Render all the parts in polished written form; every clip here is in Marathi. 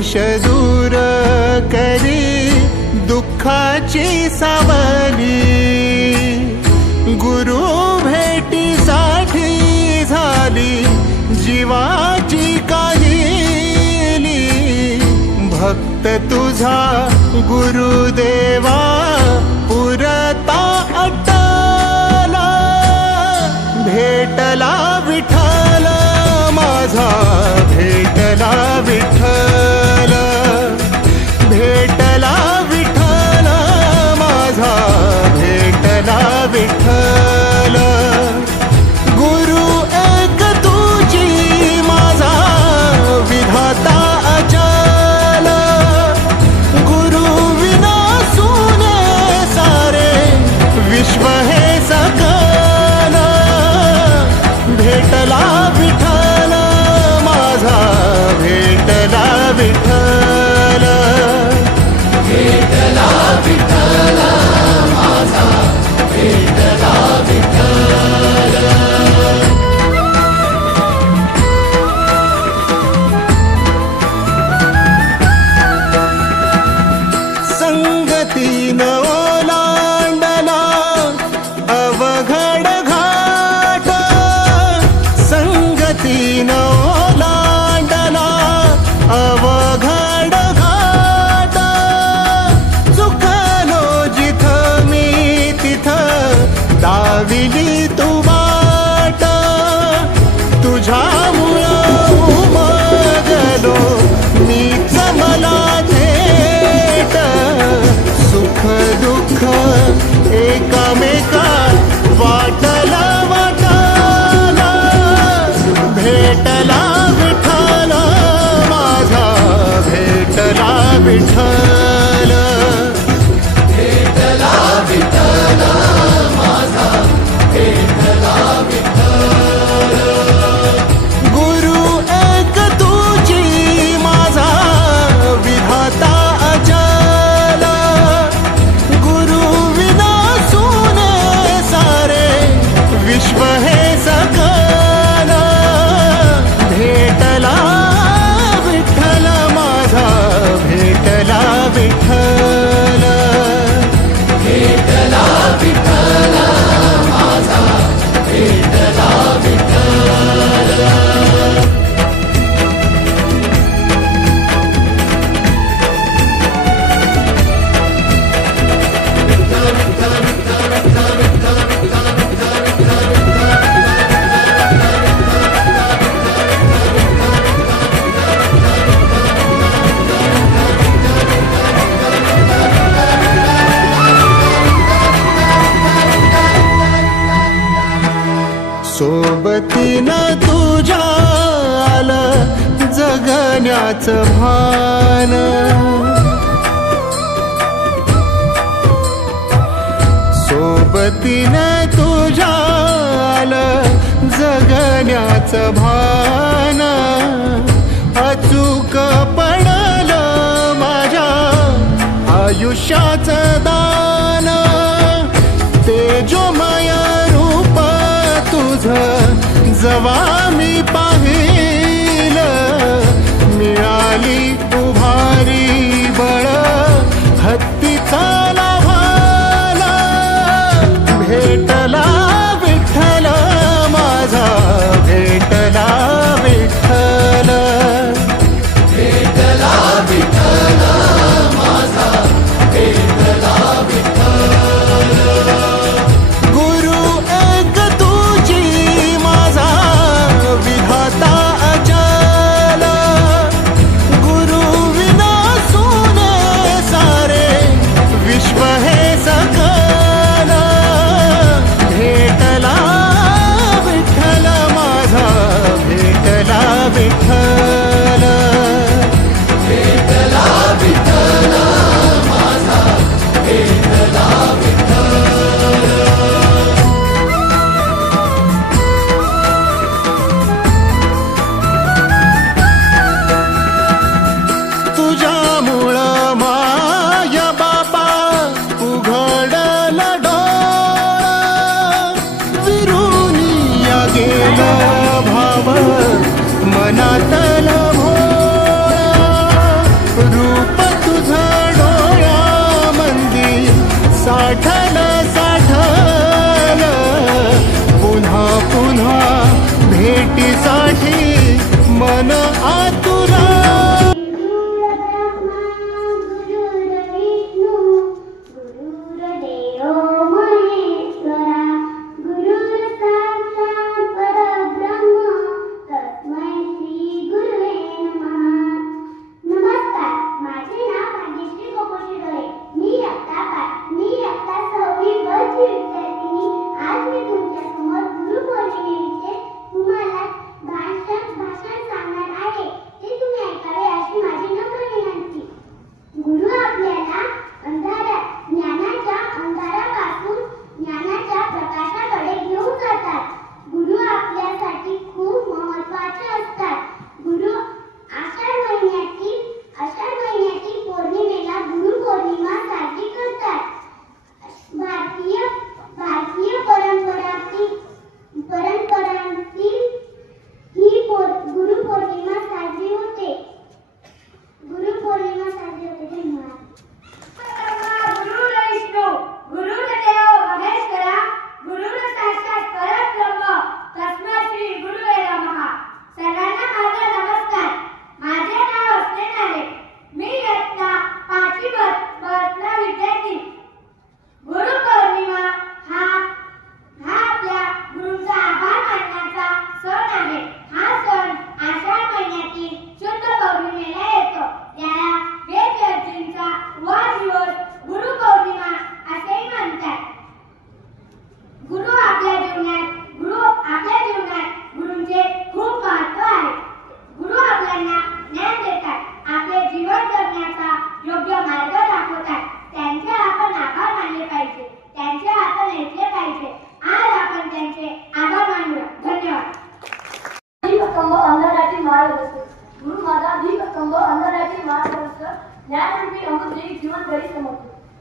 विष दूर करी दुःखाची सावली, गुरु भेटीसाठी झाली जीवाची काहिली। भक्त तुझा गुरुदेवा पुरता अटला, भेटला विठ्ठल माझा, भेटला विठ्ठल, भेटला विठ्ठल माझा, भेटला विठ्ठल। गुरु एक तुझी माझा विधाता अचल, गुरु विना सुने सारे विश्व हे सकल। भेटला विठ्ठल माझा, भेटला विठ्ठल, भेटला विठ्ठल माझा, भेटला विठ्ठल। संगतीन ओलांडला अवघड घाट, संगतीन ओलांडला अवघड घाट। चुकलो जिथं मी तिथं दाविली तू वाट, तुझ्यामुळं उमगलो मीच मला थेट। सुख दुःख एकामेका वाटला वाटला, भेटला विठ्ठल माझा, भेटला विठ्ठल, भेटला विठ्ठल माझा, भेटला विठ्ठल। गुरु एक तुझी माझा विधाता अचल, गुरु विना सुने सारे विश्व हे सकल। भेटला विठ्ठल माझा, भेटला विठ्ठल, भेटला विठ्ठल माझा, भेटला विठ्ठल। सोबतीनं तुझ्या आलं जगण्याचं भान, सोबतीनं तुझ्या आलं जगण्याचं भान। अचूक पडलं माझ्या आयुष्याचं दान, तेजोमय रूप तुझं जवा मी पाहिलं, मिळाली उभारी बळ हत्तीचा लाभाला। भेटला विठ्ठल माझा, भेटला विठ्ठल, भेटला विठ्ठल माझा, भेटला विठ्ठल। गुरु एक तुझी माझा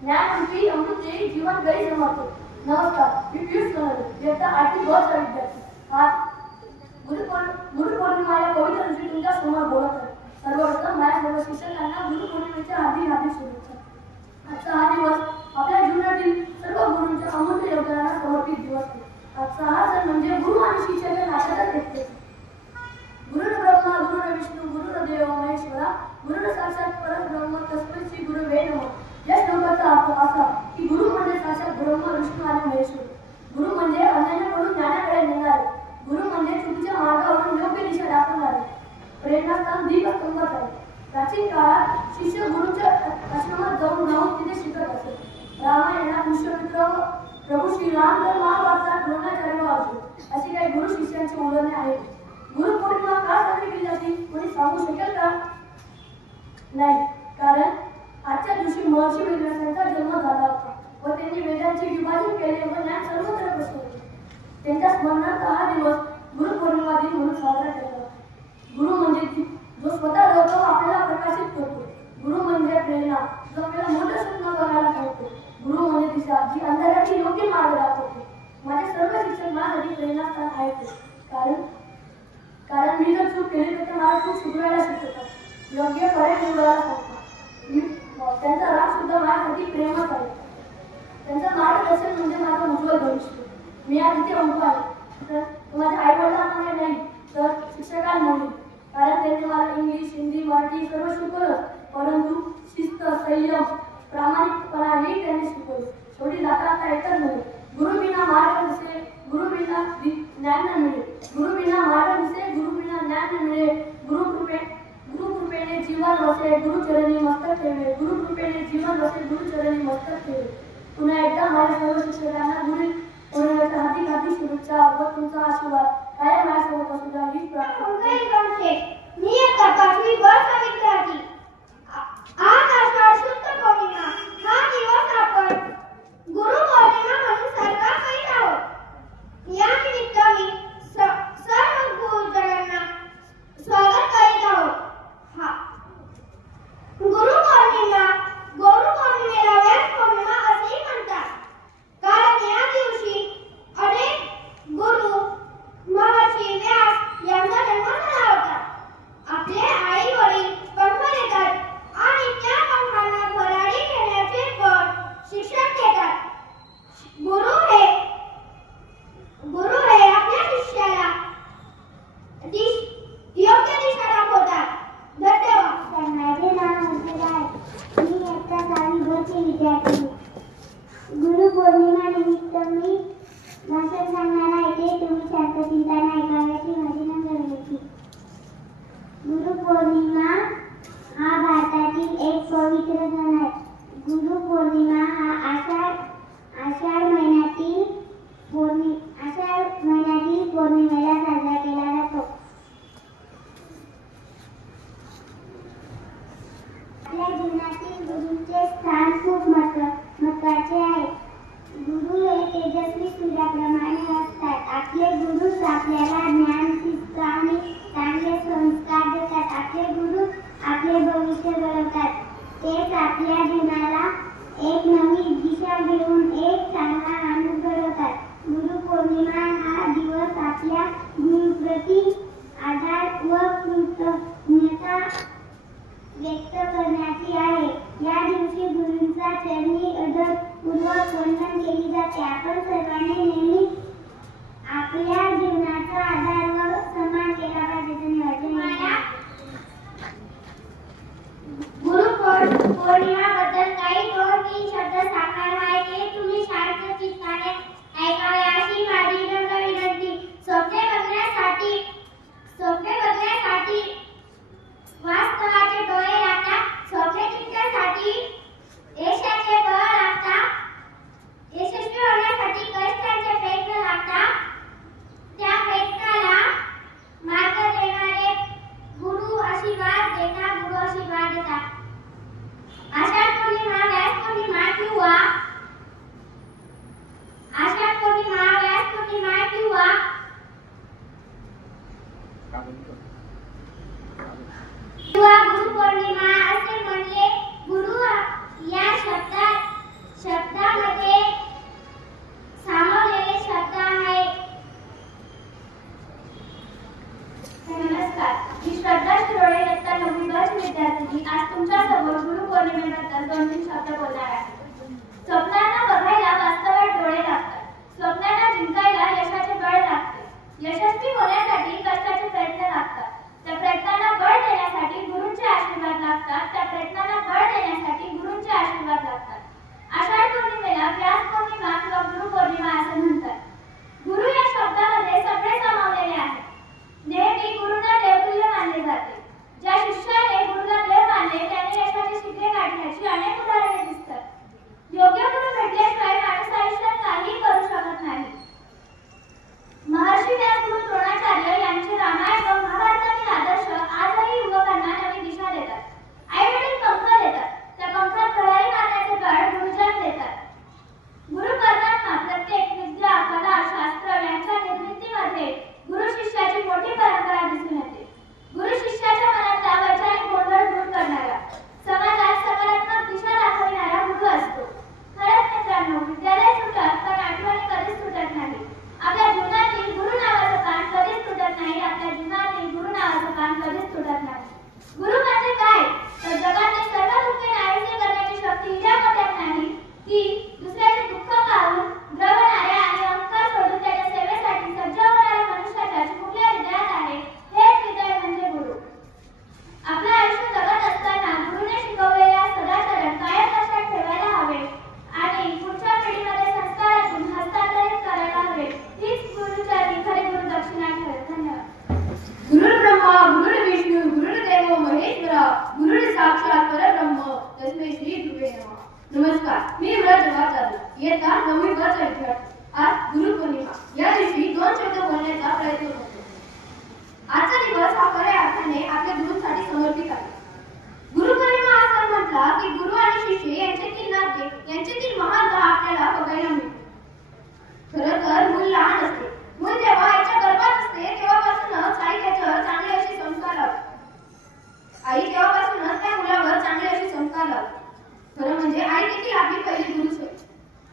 ज्ञानरूपी अमृत जीवन गरी समजतो. नमस्कार, मी पियुष सोनवणे, इयत्ता 8वी ब चा विद्यार्थी. आज गुरुपौर्णिमा या पवित्र दिवशी तुमच्या समोर बोलत आहे. सर्वप्रथम माझ्या सर्व शिक्षकांना गुरुपौर्णिमेच्या हार्दिक शुभेच्छा. आजचा हा दिवस आपल्या जीवनातील सर्व गुरूंच्या अमूल्य योगदानाला समर्पित दिवस आहे. आजचा हा सण म्हणजे गुरु आणि शिष्याच्या नात्याचा व्यक्ती. गुरुर् ब्रह्मा गुरुर् विष्णू गुरुर्देव महेश्वरा गुरुर् साक्षात परब्रह्म तस्मै श्री गुरुवे नमः. या श्लोकाचा अर्थ असा की गुरु म्हणजे साक्षात ब्रह्म विष्णू आणि महेश्वर. गुरु म्हणजे अन्यायाकडून ज्ञानाकडे नेणारे. गुरु म्हणजे चुकीच्या मार्गावरून योग्य दिशा दाखवणारे. प्रेरणास्थान दीपस्तंभच आहे. प्राचीन काळात शिष्य गुरुच्या आश्रमात जाऊन तिथे शिकत असे. रामायणात पुष्यमित्र प्रभू श्रीराम तर महाभारतात द्रोणाचार्य व अर्जुन अशी काही गुरु शिष्यांची उदाहरणे आहेत. गुरुपौर्णिमा का साजरी केली जाते कोणी सांगू शकेल का? नाही, कारण आजच्या दिवशी महर्षी वेदव्यासांचा जन्म झाला होता व त्यांनी वेदांचे विभाजन केले व ज्ञान सर्वत्र पसरवले. त्यांच्या स्मरणार्थ हा दिवस गुरुपौर्णिमा दिन म्हणून साजरा केला जातो. गुरु म्हणजे जो स्वतः जातो आपल्याला प्रकाशित करतो. गुरु म्हणजे प्रेरणा जो आपल्याला मोठं स्वप्न बघायला सांगतो. गुरु म्हणजे दिशा जी अंधारातील योग्य मार्ग दाखवते. माझे सर्व शिक्षक माझ्यासाठी प्रेरणास्थान आहेत. कारण मी जर चूक केली तर मला चूक सुधारायला शिकवतात. योग्य पर्याय निवडायला सांगतात. त्यांचा राग सुद्धा माझ्यासाठी प्रेमच आहे. त्यांचं मार्गदर्शन म्हणजे माझं उज्ज्वल भविष्य. मी आज इथे उभा आहे तर माझ्या आई वडिलांमुळे नाही तर शिक्षकांमुळे. कारण त्यांनी मला इंग्लिश हिंदी मराठी सर्व शिकवलं, परंतु शिस्त संयम प्रामाणिकपणा हे त्यांनी शिकवले. शेवटी जाता एकच नाही. गुरु बिना मार्ग दिसे गुरु बिना ज्ञान न मिळे. गुरु बिना मार्ग दिसे गुरु बिना ज्ञान न मिळे. गुरुकृपेने जीवन वसे गुरुचरणी मस्तक ठेवे. गुरुकृपेने जीवन वसे गुरुचरणी मस्तक ठेवे. पुन्हा एकदा माझ्या सर्व शिक्षकांना गुरुपौर्णिमेच्या हार्दिक शुभेच्छा व तुमचा आशीर्वाद कायम माझ्यासोबत असू द्या हीच प्रार्थना. मी आता 5वी ब चा विद्यार्थी. आज आषाढ शुद्ध पौर्णिमा. हा दिवस आपण गुरुपौर्णिमा म्हणून साजरा करीत आहोत. या निमित्त मी सर्व गुरुजनांना स्वागत करीत आहोत. गुरुपौर्णिमेला व्यास पौर्णिमा असेही म्हणतात. कारण या दिवशी अनेक गुरु महर्षी व्यास यांचा जन्म झाला होता. आपले आई वडील पंख देतात आणि त्या पंखांना भरारी घेण्याचे फळ शिक्षक देतात. गुरु हे आपल्या शिष्याला योग्य दिशा दाखवतात. धन्यवाद. माझे नाव अंकिता आहे. मी इयत्ता 6वी ब ची विद्यार्थी. गुरुपौर्णिमा निमित्त मी भाषण सांगणार आहे. ते तुम्ही शांतचित्ताने ऐकाव्याची माझी विनंती. गुरुपौर्णिमा हा भारतातील एक पवित्र सण आहे. गुरुपौर्णिमा हा आषाढ महिन्यातील पौर्णिमेला साजरा केला जातो. आपल्या जीवनातील गुरूंचे स्थान खूप महत्त्वाचे आहे. गुरु हे तेजस्वी सूर्याप्रमाणे असतात. आपले गुरुच आपल्याला ज्ञान शिस्त आणि चांगले संस्कार देतात. आपले गुरु आपले भविष्य घडवतात. तेच आपल्या जीवनाला एक नवी दिशा देऊन एक चांगला माणूस घडवतात. गुरुपौर्णिमा हा दिवस आपल्या गुरुप्रती आदर व कृतज्ञता व्यक्त करण्याची आहे. या दिवशी गुरूंचा चरणी आदरपूर्वक वंदन केली जाते. आपण सर्वांनी नेहमी आपल्या जीवनाचा आदर व सन्मान केला पाहिजे. धन्यवाद. गुरुपौर्णिमेबद्दल काही 2-3 शब्द सांगणार आहे. ते तुम्ही शांत चित्ताने ऐकावे अशी माझी विनंती. स्वप्ने बघण्यासाठी वास्तवाचे डोळे लागतात. स्वप्ने जिंकण्यासाठी यशाचे बळ लागतात. यशस्वी होण्यासाठी कष्टाचे प्रयत्न लागतात. त्या प्रयत्नाला मार्ग देणारे गुरु आशीर्वाद देतात. आषाढ पौर्णिमा व्यास पौर्णिमा किंवा गुरुपौर्णिमा असे म्हणले. गुरु या शब्दात नमस्कार, मी व्रत जवाहर जाधव, इयत्ता 9वी ब चा विद्यार्थी. आज गुरुपौर्णिमा. या दिवशी 2 शब्द बोलण्याचा प्रयत्न करतो. आजचा दिवस हा खऱ्या अर्थाने आपल्या गुरूंसाठी समर्पित आहे. गुरुपौर्णिमा हा सण म्हटला की गुरु आणि शिष्य यांच्यातील नाते, यांच्यातील महानता आपल्याला बघायला मिळते. खरं तर मूल लहान असते. मूल जेव्हा आईच्या गर्भात असते तेव्हापासूनच आई त्याच्यावर चांगले असे संस्कार लावते. आई तेव्हापासूनच त्या मुलावर चांगले असे संस्कार लावते. खरं म्हणजे आई देखील आपली पहिली गुरुच होय.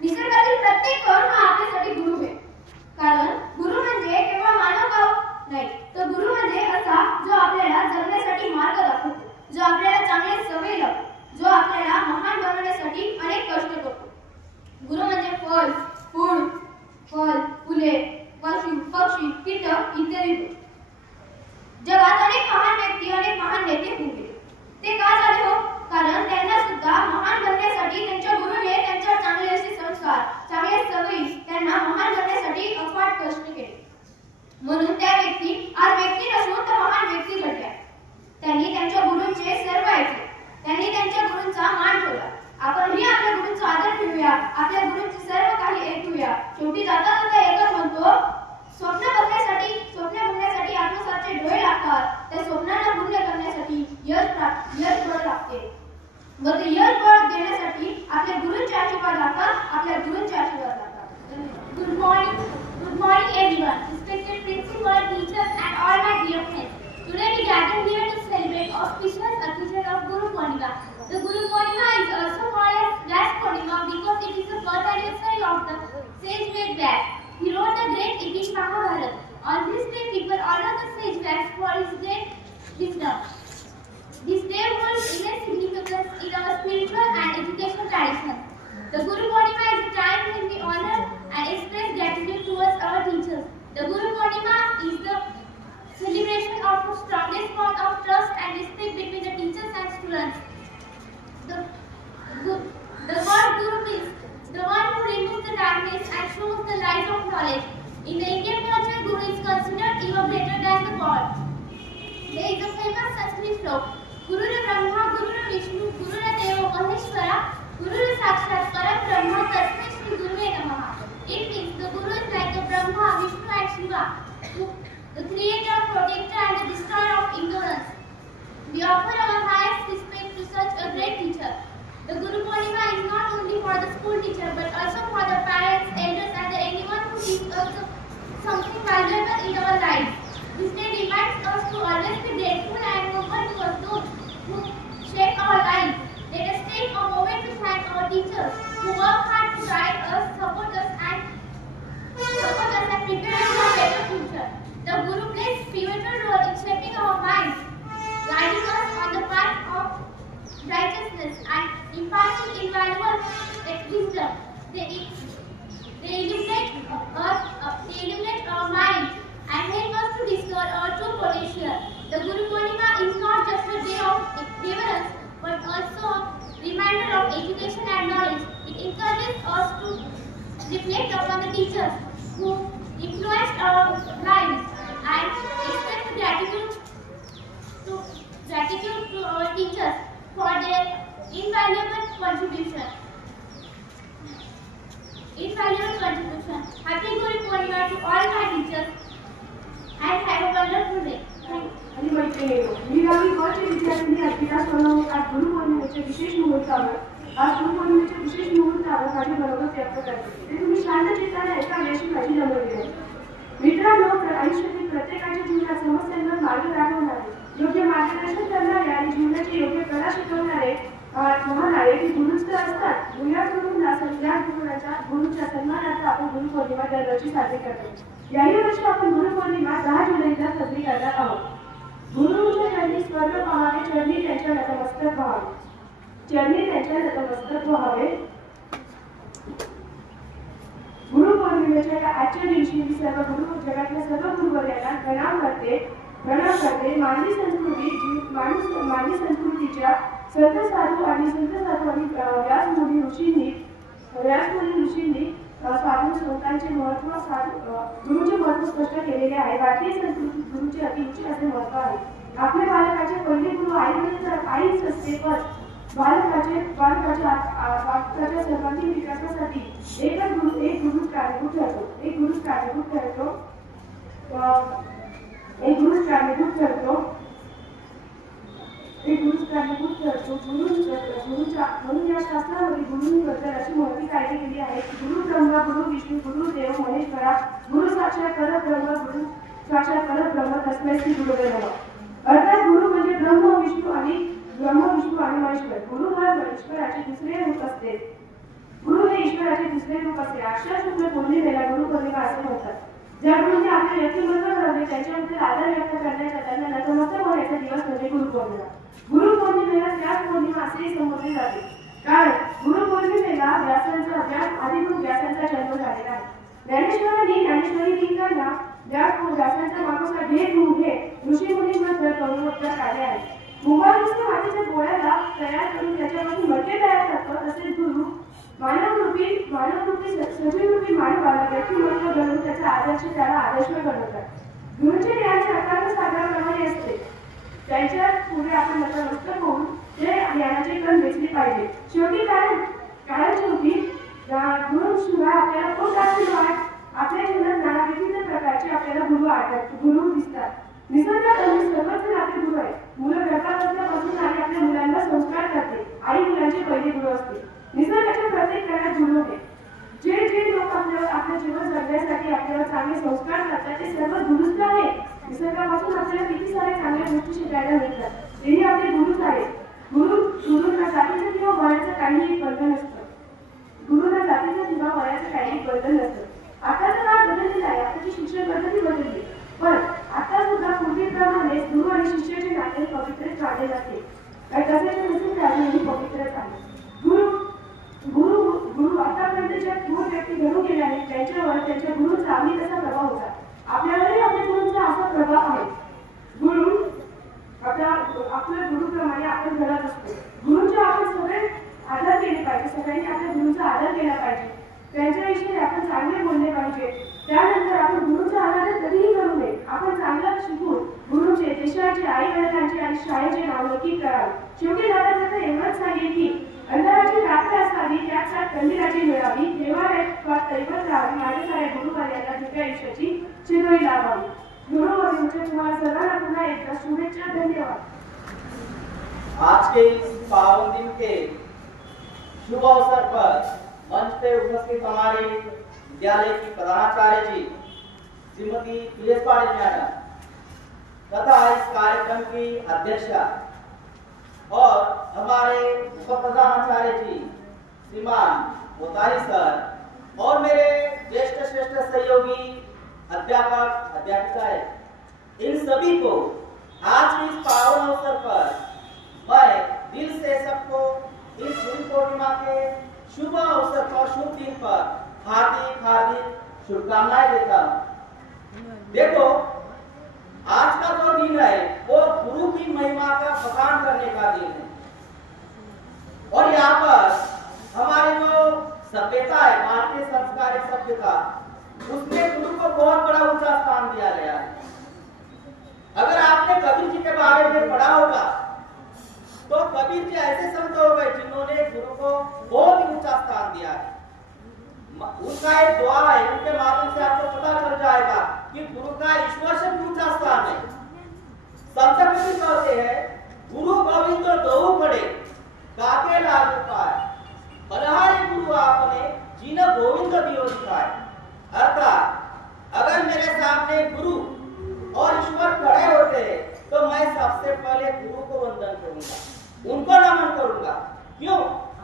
निसर्गातील प्रत्येक कण हा आपल्यासाठी गुरु होय. कारण गुरु म्हणजे केवळ मानव नाही, तर गुरु म्हणजे असा जो आपल्याला जगण्यासाठी मार्ग दाखवतो, जो आपल्याला चांगले सवय लावतो, जो आपल्याला महान बनवण्यासाठी अनेक कष्ट करतो. गुरु म्हणजे फळ, फुले, पक्षी, कीटक इत्यादी. जगात अनेक महान व्यक्ती, अनेक महान नेते होते. ते का झाले हो? कारण त्यांना सुद्धा महान बनण्यासाठी त्यांच्या गुरुने त्यांच्यावर चांगले असे संस्कार, चांगले सवयी, त्यांना महान बनण्यासाठी अफाट कष्ट केले. म्हणून त्या व्यक्ती आज व्यक्ती नसून तर महान व्यक्ती घडल्या. त्यांनी त्यांच्या गुरूंचे सर्व ऐकले. त्यांनी त्यांच्या गुरूंचा मान ठेवला. आपणही आपल्या गुरूंचा आदर ठेवूया, आपल्या गुरूंचे सर्व काही ऐकूया. शेवटी जाता जाता एकच म्हणतो, स्वप्न बघण्यासाठी आत्मसातचे डोळे लागतात. त्या स्वप्नांना पूर्ण करण्यासाठी यश बळ लागते. व ते यश बळ देण्यासाठी आपल्या गुरूंचे आशीर्वाद लागतात, आपल्या गुरूंचे आशीर्वाद लागतात. Good morning everyone, respected principal, teachers and all my dear friends. Today we gather here to celebrate auspicious occasion of Guru Purnima. The Guru Purnima is also called as Vyas Purnima because it is the birth anniversary of the sage Ved Vyas. He wrote the great Epic Mahabharata. On this day, people honor the sage Vyas for his great wisdom. This day holds immense significance in our spiritual and educational traditions. The Guru Purnima is a time when we honor and express gratitude towards our teachers. The Guru Purnima is the celebration of the strongest bond of trust and respect between the teachers and students. The word Guru means the one who removes the darkness and shows the light of knowledge. In the Indian culture, Guru is considered even greater than the God. There is a famous Sanskrit sloka, Guru Brahma, Guru Vishnu, Guru Deva Maheshwara, Guru Sakshat Param Brahma, Tasmai Shri Guruve Namaha. It means the Guru is like the Brahma, Vishnu and Shiva, the creator, protector and the destroyer of ignorance. We offer our highest respect to such a great teacher. The Guru Purnima is not only for the school teacher but also for the parents, elders and anyone who teaches us something valuable in our lives. This day reminds us to always be grateful and open to those who shape our lives. Let us take a moment to thank our teachers who work hard to guide us, support us and prepare us for a better future. The Guru plays a pivotal role in shaping our minds, guiding us on the path of righteousness and imparting invaluable wisdom. They illuminate our minds and help us to discover our true potential. The Guru Purnima is not just a day of remembrance but also a reminder of education and knowledge. It encourages us to reflect upon the teachers who influenced our lives and express gratitude to our teachers for their invaluable contribution. Happy Guru Purnima to all my teachers and have a wonderful day. आणि मैत्रिणींनो, मी 9वी ब ची विद्यार्थिनी अर्पिता सोनवणे आज गुरुपौर्णिमेच्या विशेष मुहूर्तावर माझी मनोगत व्यक्त करते. ते तुम्ही शांत चित्ताने ऐकावे अशी माझी नम्र विनंती. मित्रांनो, आयुष्यातील प्रत्येकाच्या जीवनात समस्यांवर मार्ग दाखवणारे, योग्य मार्गदर्शन करणारे आणि जीवनाची योग्य कला शिकवणारे महानायक हे गुरुच तर असतात. याच गुरूंच्या सन्मानार्थ आपण गुरुपौर्णिमा दरवर्षी साजरी करतो. याही वर्षी आपण गुरुपौर्णिमा 10 जुलैला साजरी करणार आहोत. गुरुंच्या चरणी स्वर्ग पाहावे, चरणी त्यांच्या नतमस्तक व्हावे. गुरुपौर्णिमेच्या या आजच्या दिवशी मी जगातल्या सर्व गुरुवर्यांना प्रणाम करते. मानवी संस्कृतीच्या संत साधू आणि व्यासमुनी ऋषींनी साधू संतांचे महत्व, गुरुचे महत्व स्पष्ट केलेले आहे. भारतीय संस्कृतीत गुरुचे अतिउच्च असे महत्व आहे. आपल्या बालकाचे पहिले गुरु आईच असते, पण बालकाच्या सर्वांगीण विकासासाठी एक गुरुच कारणीभूत ठरतो. म्हणून या शास्त्रामध्ये गुरुंबद्दल अशी महती काढली गेली आहे की गुरु ब्रह्मा, गुरु विष्णू, गुरु देव महेश्वरा, गुरु साक्षात परब्रह्म, गुरु साक्षात परब्रह्म तस्मै श्री गुरुवे नमः. अर्थात गुरु म्हणजे ब्रह्म विष्णू आणि महेश्वर. गुरु हा ईश्वराचे दुसरे रूप असते. आषाढ शुक्ल पौर्णिमेला गुरुपौर्णिमा असे म्हणतात. ज्या गुरूंनी आपले व्यक्तिमत्व घडवले त्यांच्याबद्दल आदर व्यक्त करण्याचा, त्यांना नतमस्तक होण्याचा दिवस म्हणजे गुरुपौर्णिमा. गुरुपौर्णिमेला व्यास पौर्णिमा असेही संबोधले जाते, कारण गुरुपौर्णिमेला आदिगुरु व्यासांचा जन्म झालेला आहे. ज्ञानेश्वरी लिहिताना व्यासांच्या मागोसा भेद हे ऋषी मुनींबद्दल कवनोत्तर आले आहे. मुंबाविष्णू मातीच्या गोळ्याला तयार करून त्याच्यापासून मडके तयार करतो, तसेच गुरु मानवरूपी सजीवरूपी मानवाला व्यक्तिमत्व घडवून त्याला आदर्श बनवतात. गुरुचे ज्ञानाचे अर्थात सागराप्रमाणे असते. त्यांच्या पुढे आपण नतमस्तक होऊन ते ज्ञानाचे कण वेचले पाहिजे. शेवटी गुरुशिवाय आपल्याला कोण दाखवणार? आपल्या जीवनात नाना विविध प्रकारचे आपल्याला गुरु दिसतात. निसर्गात सर्वजण आपले गुरु आहेत. मुलं गर्भावस्थेपासून आणि आपल्या मुलांना संस्कार करते. आई मुलांचे पहिले गुरु असते. निसर्गाच्या प्रत्येक कार्यात गुरु आहे. जे लोक आपल्या जीवन जगण्यासाठी आपल्याला चांगले संस्कार करतात ते सर्व गुरुच आहेत. निसर्गापासून आपल्याला किती साऱ्या चांगल्या गोष्टी शिकायला मिळतात. तेही आपले गुरुच आहेत. गुरुंना जातीचं किंवा वयाचं काहीही बंधन नसतं. आताचा काळ बदललेला आहे. आताची शिक्षण पद्धती बदलली, पण आता सुद्धा पूर्वीप्रमाणे गुरु आणि शिष्याचे नाते पवित्रच राहिले जाते. तसेच अजूनही पवित्रच आहे. गुरु आतापर्यंत ज्या थोर व्यक्ती घडून गेल्या आहेत त्यांच्यावर त्यांच्या गुरुचा आम्ही तसा प्रभाव होता. आपल्यावरही आपल्या गुरुंचा असा प्रभाव आहे. आपल्या गुरुप्रमाणे आपण घडत असतो. गुरुंचे आपण सगळे आदर केले पाहिजे. सगळ्यांनी आपल्या गुरुंचा आदर केला पाहिजे. त्यांच्याविषयी आपण चांगले बोलले पाहिजे. त्यानंतर आपण गुरुचा आदर कधीही करू नये. आपण चांगलं शिकून गुरुचे, देशाचे, आई वडिलांचे आणि शाळेचे नावलौकिक करावे. शेवटी दादा एवढंच सांगेल की अंधाराची रात्र असावी, त्यात कंदिलाची मिळावी, देवालयात तैवत राहावी, माझ्यासाऱ्या गुरुवर्यांना दिव्य आयुष्याची शिदोरी लावावी. गुरुवर्यांच्या तुम्हाला सर्वांना पुन्हा एकदा शुभेच्छा. धन्यवाद. आज के इस पावन दिन के शुभ अवसर पर मंच पे उपस्थित हमारे विद्यालय की प्रधानाचार्य जी श्रीमती तुलसी पाटिल मैडम तथा इस कार्यक्रम की अध्यक्षा और हमारे उप प्रधानाचार्य जी श्रीमान मोतारी सर और मेरे ज्येष्ठ सहयोगी अध्यापक अध्यापिकाएं, इन सभी को आज की इस पावन अवसर पर मैं दिल से सबको इस गुरु पूर्णिमा के शुभ अवसर पर, शुभ दिन पर हार्दिक शुभकामनाएं देता हूँ। देखो, आज का जो दिन है वो गुरु की महिमा का बखान करने का दिन है। और यहाँ पर हमारी जो सभ्यता है, भारतीय संस्कारिक सभ्यता, उसमें गुरु को बहुत बड़ा ऊंचा स्थान दिया गया है। अगर आपने कबीर जी के बारे में पढ़ा होगा तो कबीर जी ऐसे संत हो गए जिन्होंने गुरु को बहुत ही ऊंचा स्थान दिया है। उनका एक दुआ है, उनके माध्यम से आपको पता चल जाएगा कि गुरु का ईश्वर से ऊंचा स्थान है। संत कबीर कहते हैं, गुरु गोविंद दो खड़े काके लागू पाए, बलहारी गुरु आपने जिन गोविंद दियो दिखाए। अर्थात अगर मेरे सामने गुरु और ईश्वर खड़े होते हैं तो मैं सबसे पहले गुरु को वंदन करूंगा, उनको नमन करूंगा। क्यों?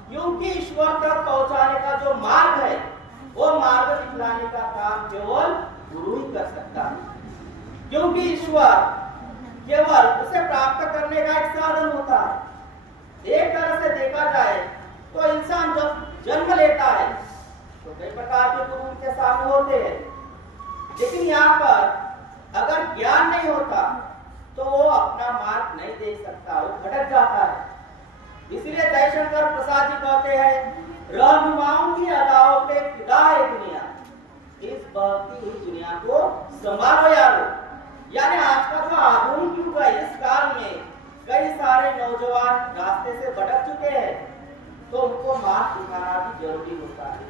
क्योंकि ईश्वर तक पहुंचाने का जो मार्ग है वो मार्ग दिखलाने का काम केवल गुरु ही कर सकता है। क्योंकि ईश्वर केवल उसे प्राप्त करने का एक साधन होता है। एक तरह से देखा जाए तो इंसान जब जन्म लेता है तो कई प्रकार के गुरु उनके सामने होते हैं, लेकिन यहाँ पर अगर ज्ञान नहीं होता तो वो अपना मार्ग नहीं देख सकता, वो भटक जाता है। इसलिए जयशंकर प्रसाद जी कहते हैं, रहनुमाओं की अदाओं पे फिदा है दुनिया, इस बहती हुई दुनिया को संभालो यारो। यानी आज का जो आधुनिक युग है, इस काल में कई कई सारे नौजवान रास्ते से भटक चुके हैं, तो उनको मार्ग दिखाना भी जरूरी होता है।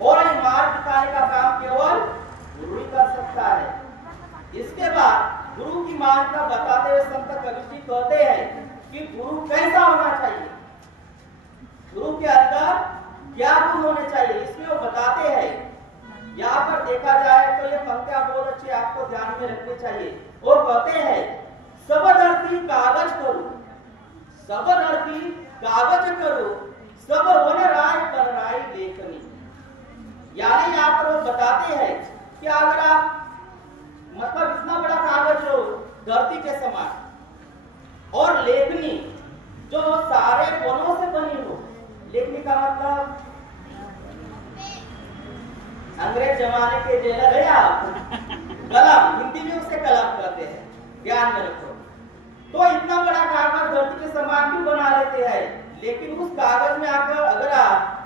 और ये मार्ग दिखाने का काम केवल गुरु ही कर सकता है। इसके बाद गुरु की मान्यता बताते हुए संत कबीर जी कहते हैं कि गुरु कैसा होना चाहिए, गुरु के अंदर क्या गुण होने चाहिए, इसमें वो बताते हैं। यहाँ पर देखा जाए तो ये पंक्तियां बहुत अच्छी आपको ध्यान में रखनी चाहिए। वो कहते हैं सबद अर्थी कागज करो, सबद अर्थी कागज करो, सब वन राय कर राय लेखनी। यानी यहाँ पर वो बताते हैं कि अगर आप मतलब इतना बड़ा कागज हो धरती के समान और लेखनी जो सारे वनों से बनी हो, लेखनी का मतलब अंग्रेज जमाने के जेलर है आप, कलम, हिंदी में उसे कलम कहते हैं, ध्यान में रखो। तो इतना बड़ा कागज धरती के समान भी बना लेते हैं, लेकिन उस कागज में आकर अगर आप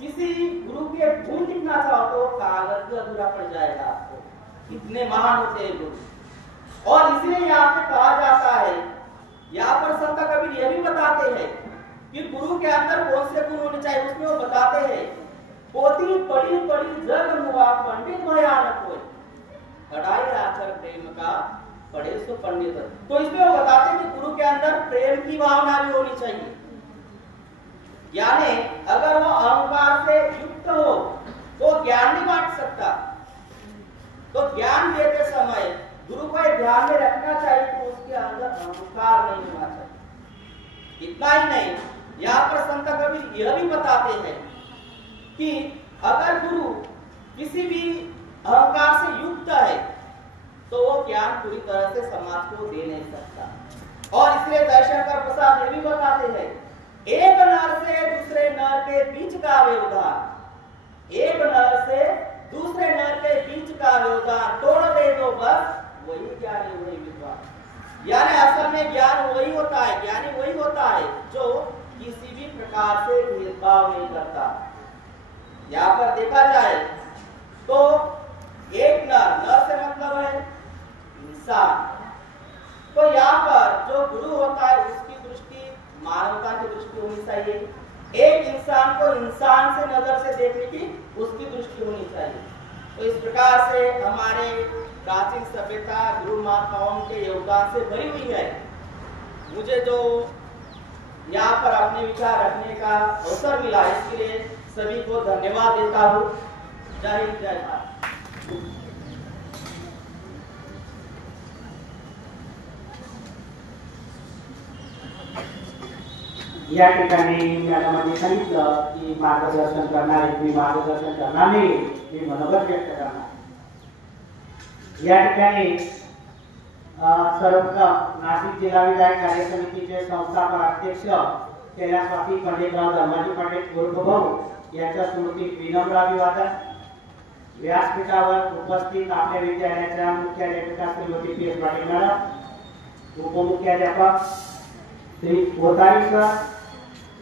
किसी गुरु के गुण लिखना चाहो तो कागज भी अधूरा पड़ जाएगा आपको, इतने महान होते हैं गुरु। और इसलिए यहाँ पे कहा जाता है, यहाँ पर संत कबीर यह भी बताते हैं कि गुरु के अंदर कौन से गुण होने चाहिए। उसमें वो बताते हैं पोती पड़ी पड़ी जग मुआ पंडित भयानक होए, पढ़ाई आचर प्रेम का पढ़े सो पंडित। तो इसमें वो बताते हैं कि गुरु के अंदर प्रेम की भावना भी होनी चाहिए। यानी अगर वो अहंकार से युक्त हो तो ज्ञान नहीं बांट सकता, तो ज्ञान देते समय गुरु को ध्यान में रखना चाहिए कि उसके अंदर अहंकार नहीं होना चाहिए। इतना ही नहीं, यहाँ पर संत कबीर यह भी बताते हैं कि अगर गुरु किसी भी अहंकार से युक्त है तो वो ज्ञान पूरी तरह से समाज को दे नहीं सकता। और इसलिए दर्शनकर प्रसाद ये भी बताते हैं एक नर से दूसरे नर के बीच का व्यवधान, एक नर से दूसरे नर के बीच का व्यवधान तोड़ दे दो बस, वही ज्ञानी वही विद्वान। यानी असल में ज्ञान वही होता है, ज्ञानी वही होता है जो किसी भी प्रकार से भेदभाव नहीं करता। यहाँ पर देखा जाए तो एक नर से मतलब है इंसान। तो यहाँ पर जो गुरु होता है उसकी दृष्टि मानवता की दृष्टि होनी चाहिए। एक इंसान को इंसान से नजर से देखने की उसकी दृष्टि होनी चाहिए। तो इस प्रकार से हमारे प्राचीन सभ्यता गुरु माताओं के योगदान से भरी हुई है। मुझे जो यहाँ पर अपने विचार रखने का अवसर मिला, इसके लिए सभी को धन्यवाद देता हूँ। जय हिंद, जय भारत। या ठिकाणी मॅडमांनी सांगितलं की मार्गदर्शन करणारे मी मार्गदर्शन करणार नाही, मी मनोगत व्यक्त करणार। या ठिकाणी सर्वप्रथम नाशिक जिल्हा विधायक कार्य समितीचे संस्थापक अध्यक्ष कैलासवासी पंडितराव धर्माजी पंडित गुरुभाऊ यांच्या स्मृतीत विनम्र अभिवादन। व्यासपीठावर उपस्थित आपल्या विद्यालयाच्या मुख्याध्यापिका Shrimati P S Patil madam, उपमुख्याध्यापक श्री कोतारी सर,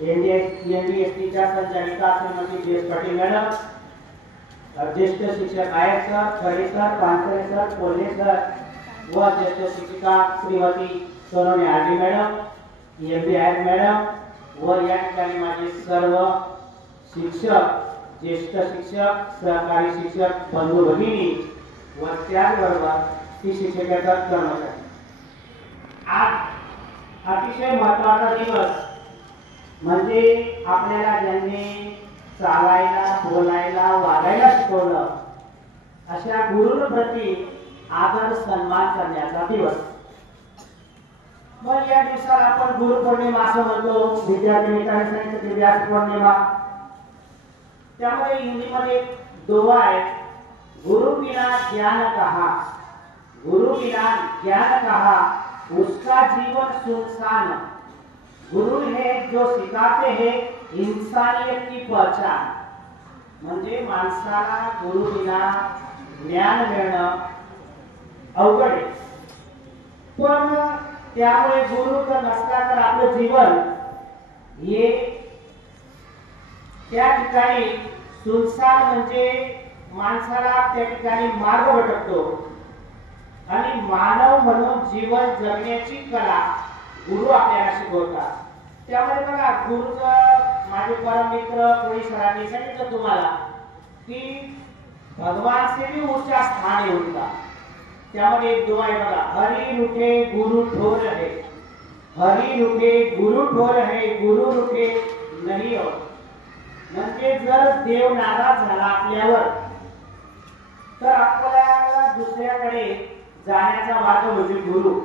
एनडीएसटीच्या संचालिका Shrimati P S Patil madam, ज्येष्ठ शिक्षक Nayak sir, Khare sir, Pansare sir, Kolhe sir व ज्येष्ठ शिक्षिका Shrimati Sononi R D madam, M B R madam व या ठिकाणी माझे सर्व शिक्षक, ज्येष्ठ शिक्षक, सहकारी शिक्षक बंधू भगिनी व त्याचबरोबर ती शिक्षकेतर कर्मचारी। आज अतिशय महत्त्वाचा दिवस म्हणजे आपल्याला ज्यांनी चालायला, बोलायला, वागायला शिकवलं अशा गुरूंप्रती आदर सन्मान करण्याचा दिवस। मग या दिवसाला आपण गुरु पौर्णिमा असं म्हणतो। विद्यार्थी मित्रांनी सांगितलं की व्यास पौर्णिमा, त्यामध्ये हिंदीमध्ये दोहा आहे, गुरु बिना ज्ञान कहा, गुरु बिना ज्ञान कहा उसका जीवन सुनसान, गुरु है जो सिखाते हैं इंसानियत की पहचान। म्हणजे माणसाला गुरु बिना ज्ञान मिळणं अवघड आहे, पण त्यामुळे गुरु जर नसला तर आपलं जीवन हे त्या ठिकाणी सुनसान, म्हणजे माणसाला त्या ठिकाणी मार्ग भटकतो आणि मानव म्हणून जीवन जगण्याची कला गुरु आपल्याला शिकवतात. त्यामध्ये बघा गुरुचं माझे परम मित्र कोळी सरांनी सांगितलं तुम्हाला की भगवान से भी ऊंचा स्थान है उनका. त्यामध्ये एक दुआ आहे बघा, हरि रुके गुरु ठोर है, हरि रुके गुरु ठोर है, गुरु रुके नाही हो. म्हणजे जर देव नाराज झाला आपल्यावर तर आपल्याला दुसऱ्याकडे जाण्याचा मार्ग म्हणजे गुरु.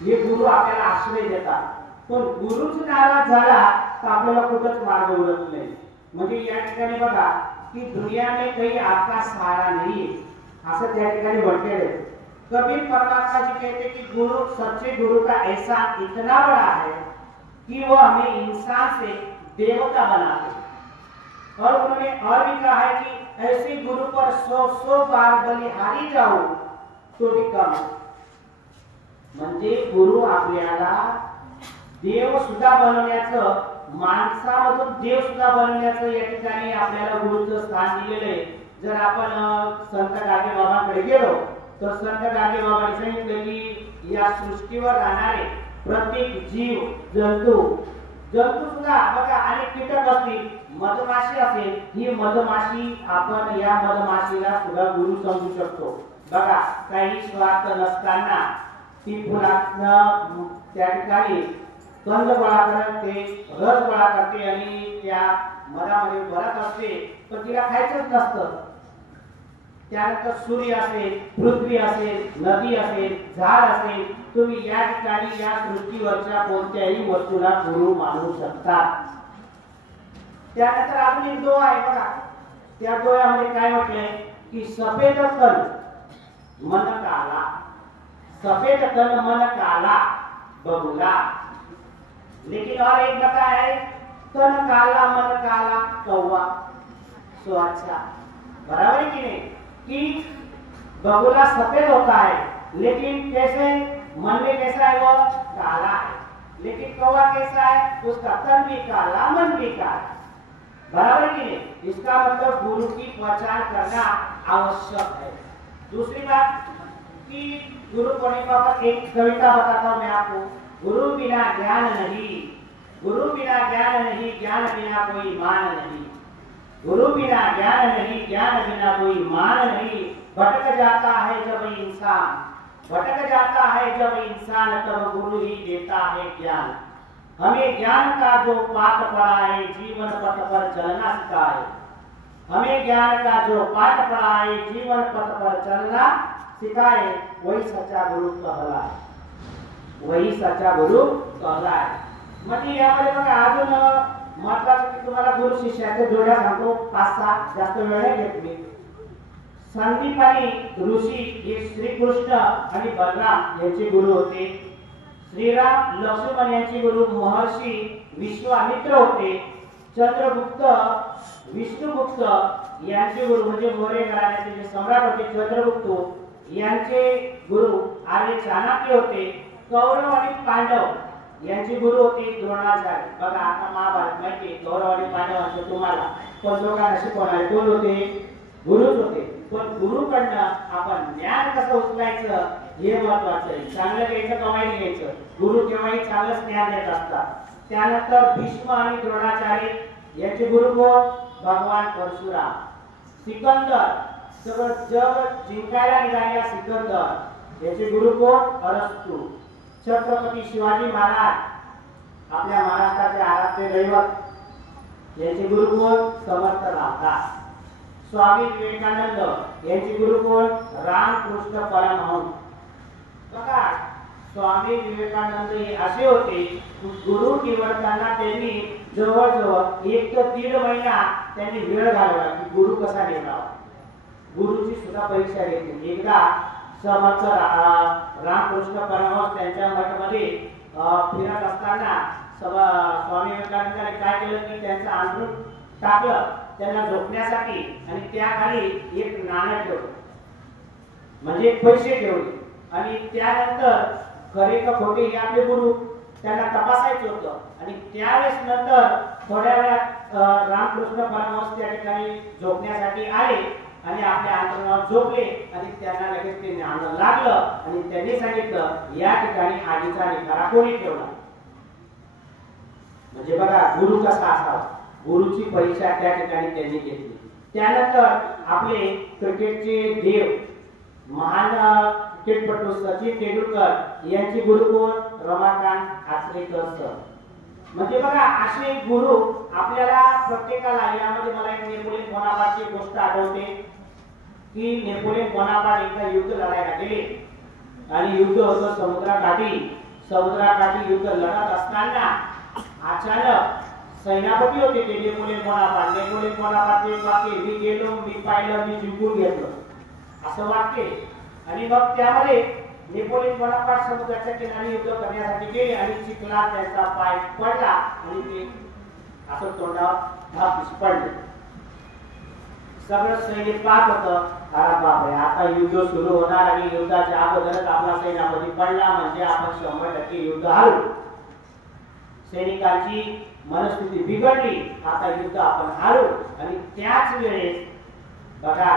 हे गुरु आपल्याला आश्रय देतात. पण गुरुच नाराज झाला तर आपल्याला कुठंच मार्ग उरत नाही. म्हणजे या ठिकाणी बघा कि दुनिया में कहीं आपका सहारा नहीं है, असं त्या ठिकाणी म्हटलेलं आहे. कबीर परमात्मा जी कहते कि गुरु, सच्चे गुरु का एहसान इतना बड़ा है कि वो हमें इंसान से देवता बनाते. और उन्होंने और भी कहा है कि ऐसे गुरु पर 100 बार बलिहारी जाओ तो भी कम. म्हणजे गुरु आपल्याला देव सुद्धा बनवण्याचं, माणसामधून देव सुद्धा बनवण्याचं या ठिकाणी आपल्याला गुरुचं स्थान दिलेलं आहे. जर आपण संत गाडगे बाबांकडे गेलो तर संत गाडगे बाबांनी सांगितलं की या सृष्टीवर राहणारे प्रत्येक जीव, जंतू सुद्धा बघा, अनेक कीटक असतील, मधमाशी असेल, ही मधमाशी आपण या मधमाशीला सुद्धा गुरु समजू शकतो. बघा काही स्वार्थ नसताना ती फुलातनं त्या ठिकाणी कंद गोळा करते, रस गोळा करते आणि त्या मधामध्ये भरत असते, पण तिला खायचंच नसतं. त्यानंतर सूर्य असेल, पृथ्वी असेल, नदी असेल, झाड असेल, तुम्ही या ठिकाणी या सृष्टीवरच्या कोणत्याही वस्तूला गुरु मानू शकता. त्यानंतर अजून एक दोहा आहे बघा, त्या दोह्यामध्ये काय म्हटलंय की सफेद तन मन काला, सफेद तन मन काला बगुला. लेकिन और एक बताया है, तन काला मन काला कौवा सो अच्छा. बराबर है कि नहीं कि बगुला सफेद होता है लेकिन कैसे, मन में कैसा है वो काला है. लेकिन कौवा कैसा है, उसका तन भी काला मन भी काला. बराबर कि नहीं. इसका मतलब गुरु की पहचान करना आवश्यक है. दूसरी बात कि गुरु पूर्णिमा पर एक कविता बताता हूं मैं आपको. गुरु बिना ज्ञान नहीं, गुरु बिना ज्ञान नहीं, ज्ञान बिना कोई मान नहीं. गुरु बिना ज्ञान नहीं, ज्ञान बिना कोई मान नहीं. भटक जाता है जब इंसान, भटक जाता है जब इंसान, तब गुरु ही देता है ज्ञान. हमें ज्ञान का जो पाठ पढ़ा है, जीवन पथ पर चलना सिखाए. हमें ज्ञान का जो पाठ पढ़ा है, जीवन पथ पर चलना सिखाए, वही सच्चा गुरु कहलाए, वही सच्चा गुरु कहलाए. म्हणजे यामध्ये बघा अजून महत्वाचं की तुम्हाला गुरु शिष्याच्या जोड्या सांगतो 5-6, जास्त वेळ नाही घेत मी. संदीपानी ऋषी हे श्रीकृष्ण आणि बलराम यांचे गुरु होते. श्रीराम लक्ष्मण यांचे गुरु महर्षी विश्वामित्र होते. चंद्रगुप्त विष्णुगुप्त यांचे गुरु म्हणजे मौर्य घराण्याचे जे सम्राट होते चंद्रगुप्त यांचे गुरु आर्य चाणक्य होते. कौरव आणि पांडव यांचे गुरु होते द्रोणाचार्य. बघा आता महाभारत माहिती, कौरव आणि पांडवांचे तुम्हाला पण लोकांना शिकवणारे कोण होते, गुरुच होते. पण गुरुकडनं आपण ज्ञान कसं उचलायचं हे महत्वाचं आहे. चांगलं घ्यायचं का वाईट घ्यायचं, गुरु केव्हाही चांगलंच ज्ञान देत असतात. त्यानंतर भीष्म आणि द्रोणाचार्य यांचे गुरु कोण, भगवान परशुराम. सिकंदर, सगळं जग जिंकायला निघालेला सिकंदर याचे गुरु कोण, अरस्तु. छत्रपती शिवाजी महाराज आपल्या महाराष्ट्राचे आराध्य दैवत यांचे गुरु कोण, समर्थ रामदास. स्वामी विवेकानंद यांचे गुरु कोण, रामकृष्ण परमहंस. बघा स्वामी विवेकानंद हे असे होते गुरु निवडताना त्यांनी जवळजवळ 1 ते 1.5 महिना त्यांनी वेळ घालवला की गुरु कसा निवडावा. गुरुची सुद्धा परीक्षा घेतली. एकदा समर्थ रामकृष्ण परमहंस त्यांच्या मठामध्ये फिरत असताना स्वामी विवेकानंदांनी काय केलं की त्यांचं अंथरूण टाकलं त्यांना झोपण्यासाठी आणि त्याखाली एक नाणं ठेवलं, म्हणजे पैसे ठेवले. आणि त्यानंतर खरे का खोटे हे आपले गुरु त्यांना तपासायचं होतं. आणि त्यावेळेस नंतर थोड्या वेळात रामकृष्ण परमहंस त्या ठिकाणी झोपण्यासाठी आले आणि आपल्या अंतरावर झोपले आणि त्यांना लगेच ते नाणं लागलं आणि त्यांनी सांगितलं या ठिकाणी आगीचा निखारा कोणी ठेवला. म्हणजे बघा गुरु कसा असावा, गुरुची परीक्षा त्या ठिकाणी त्यांनी घेतली. त्यानंतर आपले क्रिकेटचे देव महान क्रिकेटपटू सचिन तेंडुलकर यांची गुरु कोण? रमाकांत आचरेकर सर. म्हणजे बघा असे गुरु आपल्याला प्रत्येकाला. यामध्ये मला एक नेपोलियन बोनापार्टची गोष्ट आठवते की नेपोलियन बोनापार्ट एकदा युद्ध लढायला गेले आणि युद्ध होतं समुद्राकाठी युद्ध लढत असताना अचानक सेनापती होते ते नेपोलियन बोनापार्ट एक वाक्य, मी गेलो, मी पाहिलं, मी जिंकून घेतलं असं वाक्य. आणि मग त्यामध्ये नेपोलियन बोनापार्ट समुद्राच्या किनारी युद्ध करण्यासाठी गेले आणि चिखलात त्यांचा पाय पडला आणि ते असं तोंडावर पडले. सगळं सैनिक पाहत होतं, अरे बापरे आता युद्ध सुरू होणार आणि युद्धाच्या अगोदरच आपला सेनापती पडला म्हणजे आपण 100% युद्ध हारू. सैनिकांची मनस्थिती बिघडली, आता युद्ध आपण हारू. आणि त्याच वेळेस बघा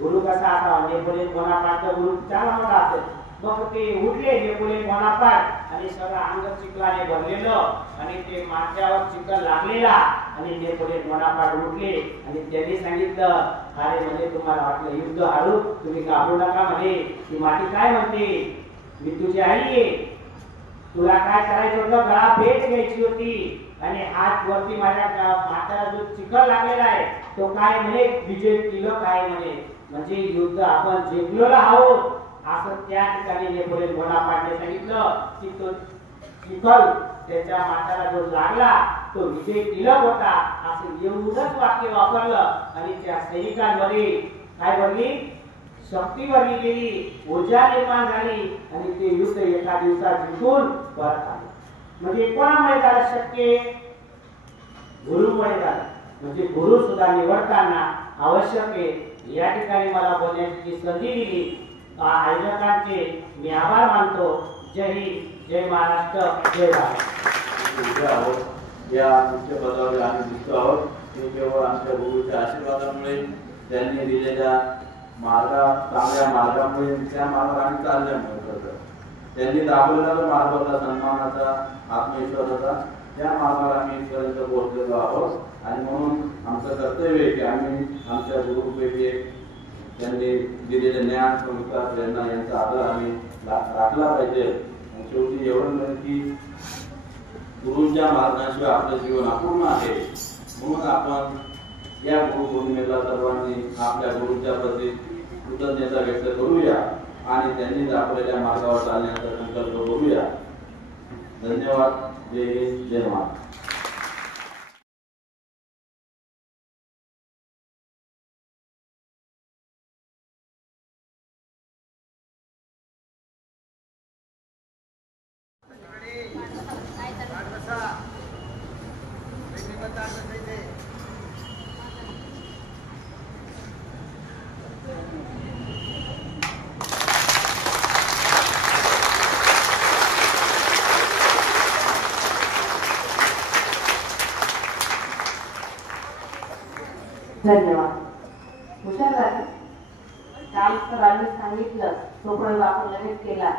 गुरु कसा असावा, नेपोलियन बोनापार्टचा गुरु चांगला मोठा असेल. मग ते उठले नेपोलियन बोनापार्ट आणि सगळं अंग चिखलाने भरलेलं आणि ते माथ्यावर चिखल लागलेला आणि नेपोलियन बोनापार्ट उठले आणि त्यांनी सांगितलं, अरे म्हणजे तुम्हाला वाटलं युद्ध हारू, तुम्ही घाबरू नका म्हणे, ती माती काय म्हणते, मी तुझी आई आहे, तुला काय करायचं होतं, गळा भेट घ्यायची होती आणि हात वरती माझ्या माथ्याला जो चिखल लागलेला आहे तो काय म्हणे, विजय तिलक आहे म्हणे, म्हणजे युद्ध आपण जिंकलेलो आहोत असं त्या ठिकाणी नेपोलियन बोनापार्टने सांगितलं की तो चिखल त्याच्या माथ्याला जो लागला तो विजय तिलक होता असं एवढंच वाक्य वापरलं आणि त्या सैनिकांमध्ये काय बनली, शक्ती भरली गेली, ऊर्जा निर्माण झाली आणि ते युद्ध एका दिवसात जिंकून परत आले. म्हणजे कोणामुळे झालं शक्य? गुरुमुळे झालं. म्हणजे गुरु सुद्धा निवडताना आवश्यक आहे. या ठिकाणी मला बोलण्याची संधी दिली आयोजकांचे मी आभार मानतो. जय हिंद, जय महाराष्ट्र, जय भारत. या मुख्य पदावर आम्ही दिसतो आहोत ते केवळ आमच्या गुरुच्या आशीर्वादामुळे, त्यांनी दिलेल्या चांगल्या मार्गामुळे, त्या मार्गावर आम्ही चालल्यामुळे करतो. त्यांनी दाखवलेला जो मार्ग होता सन्मानाचा, आत्मविश्वासाचा, त्या मार्गावर आम्ही इथपर्यंत पोहोचलेलो आहोत. आणि म्हणून आमचं कर्तव्य आहे की आम्ही आमच्या गुरुपैकी त्यांनी दिलेले ज्ञान संस्कार प्रेरणा यांचा आदर आम्ही राखला पाहिजे. आणि शेवटी एवढं नाही की गुरूंच्या मार्गाशिवाय आपलं जीवन अपूर्ण आहे. म्हणून आपण या गुरुपौर्णिमेला सर्वांनी आपल्या गुरूंच्या प्रती कृतज्ञता व्यक्त करूया आणि त्यांनी दाखवलेल्या मार्गावर चालण्याचा संकल्प करूया. धन्यवाद. जय हिंद, जय महाराष्ट्र. धन्यवाद. हुशार झाले. काल सरांनी सांगितलं तो प्रयोग आपण लगेच केला,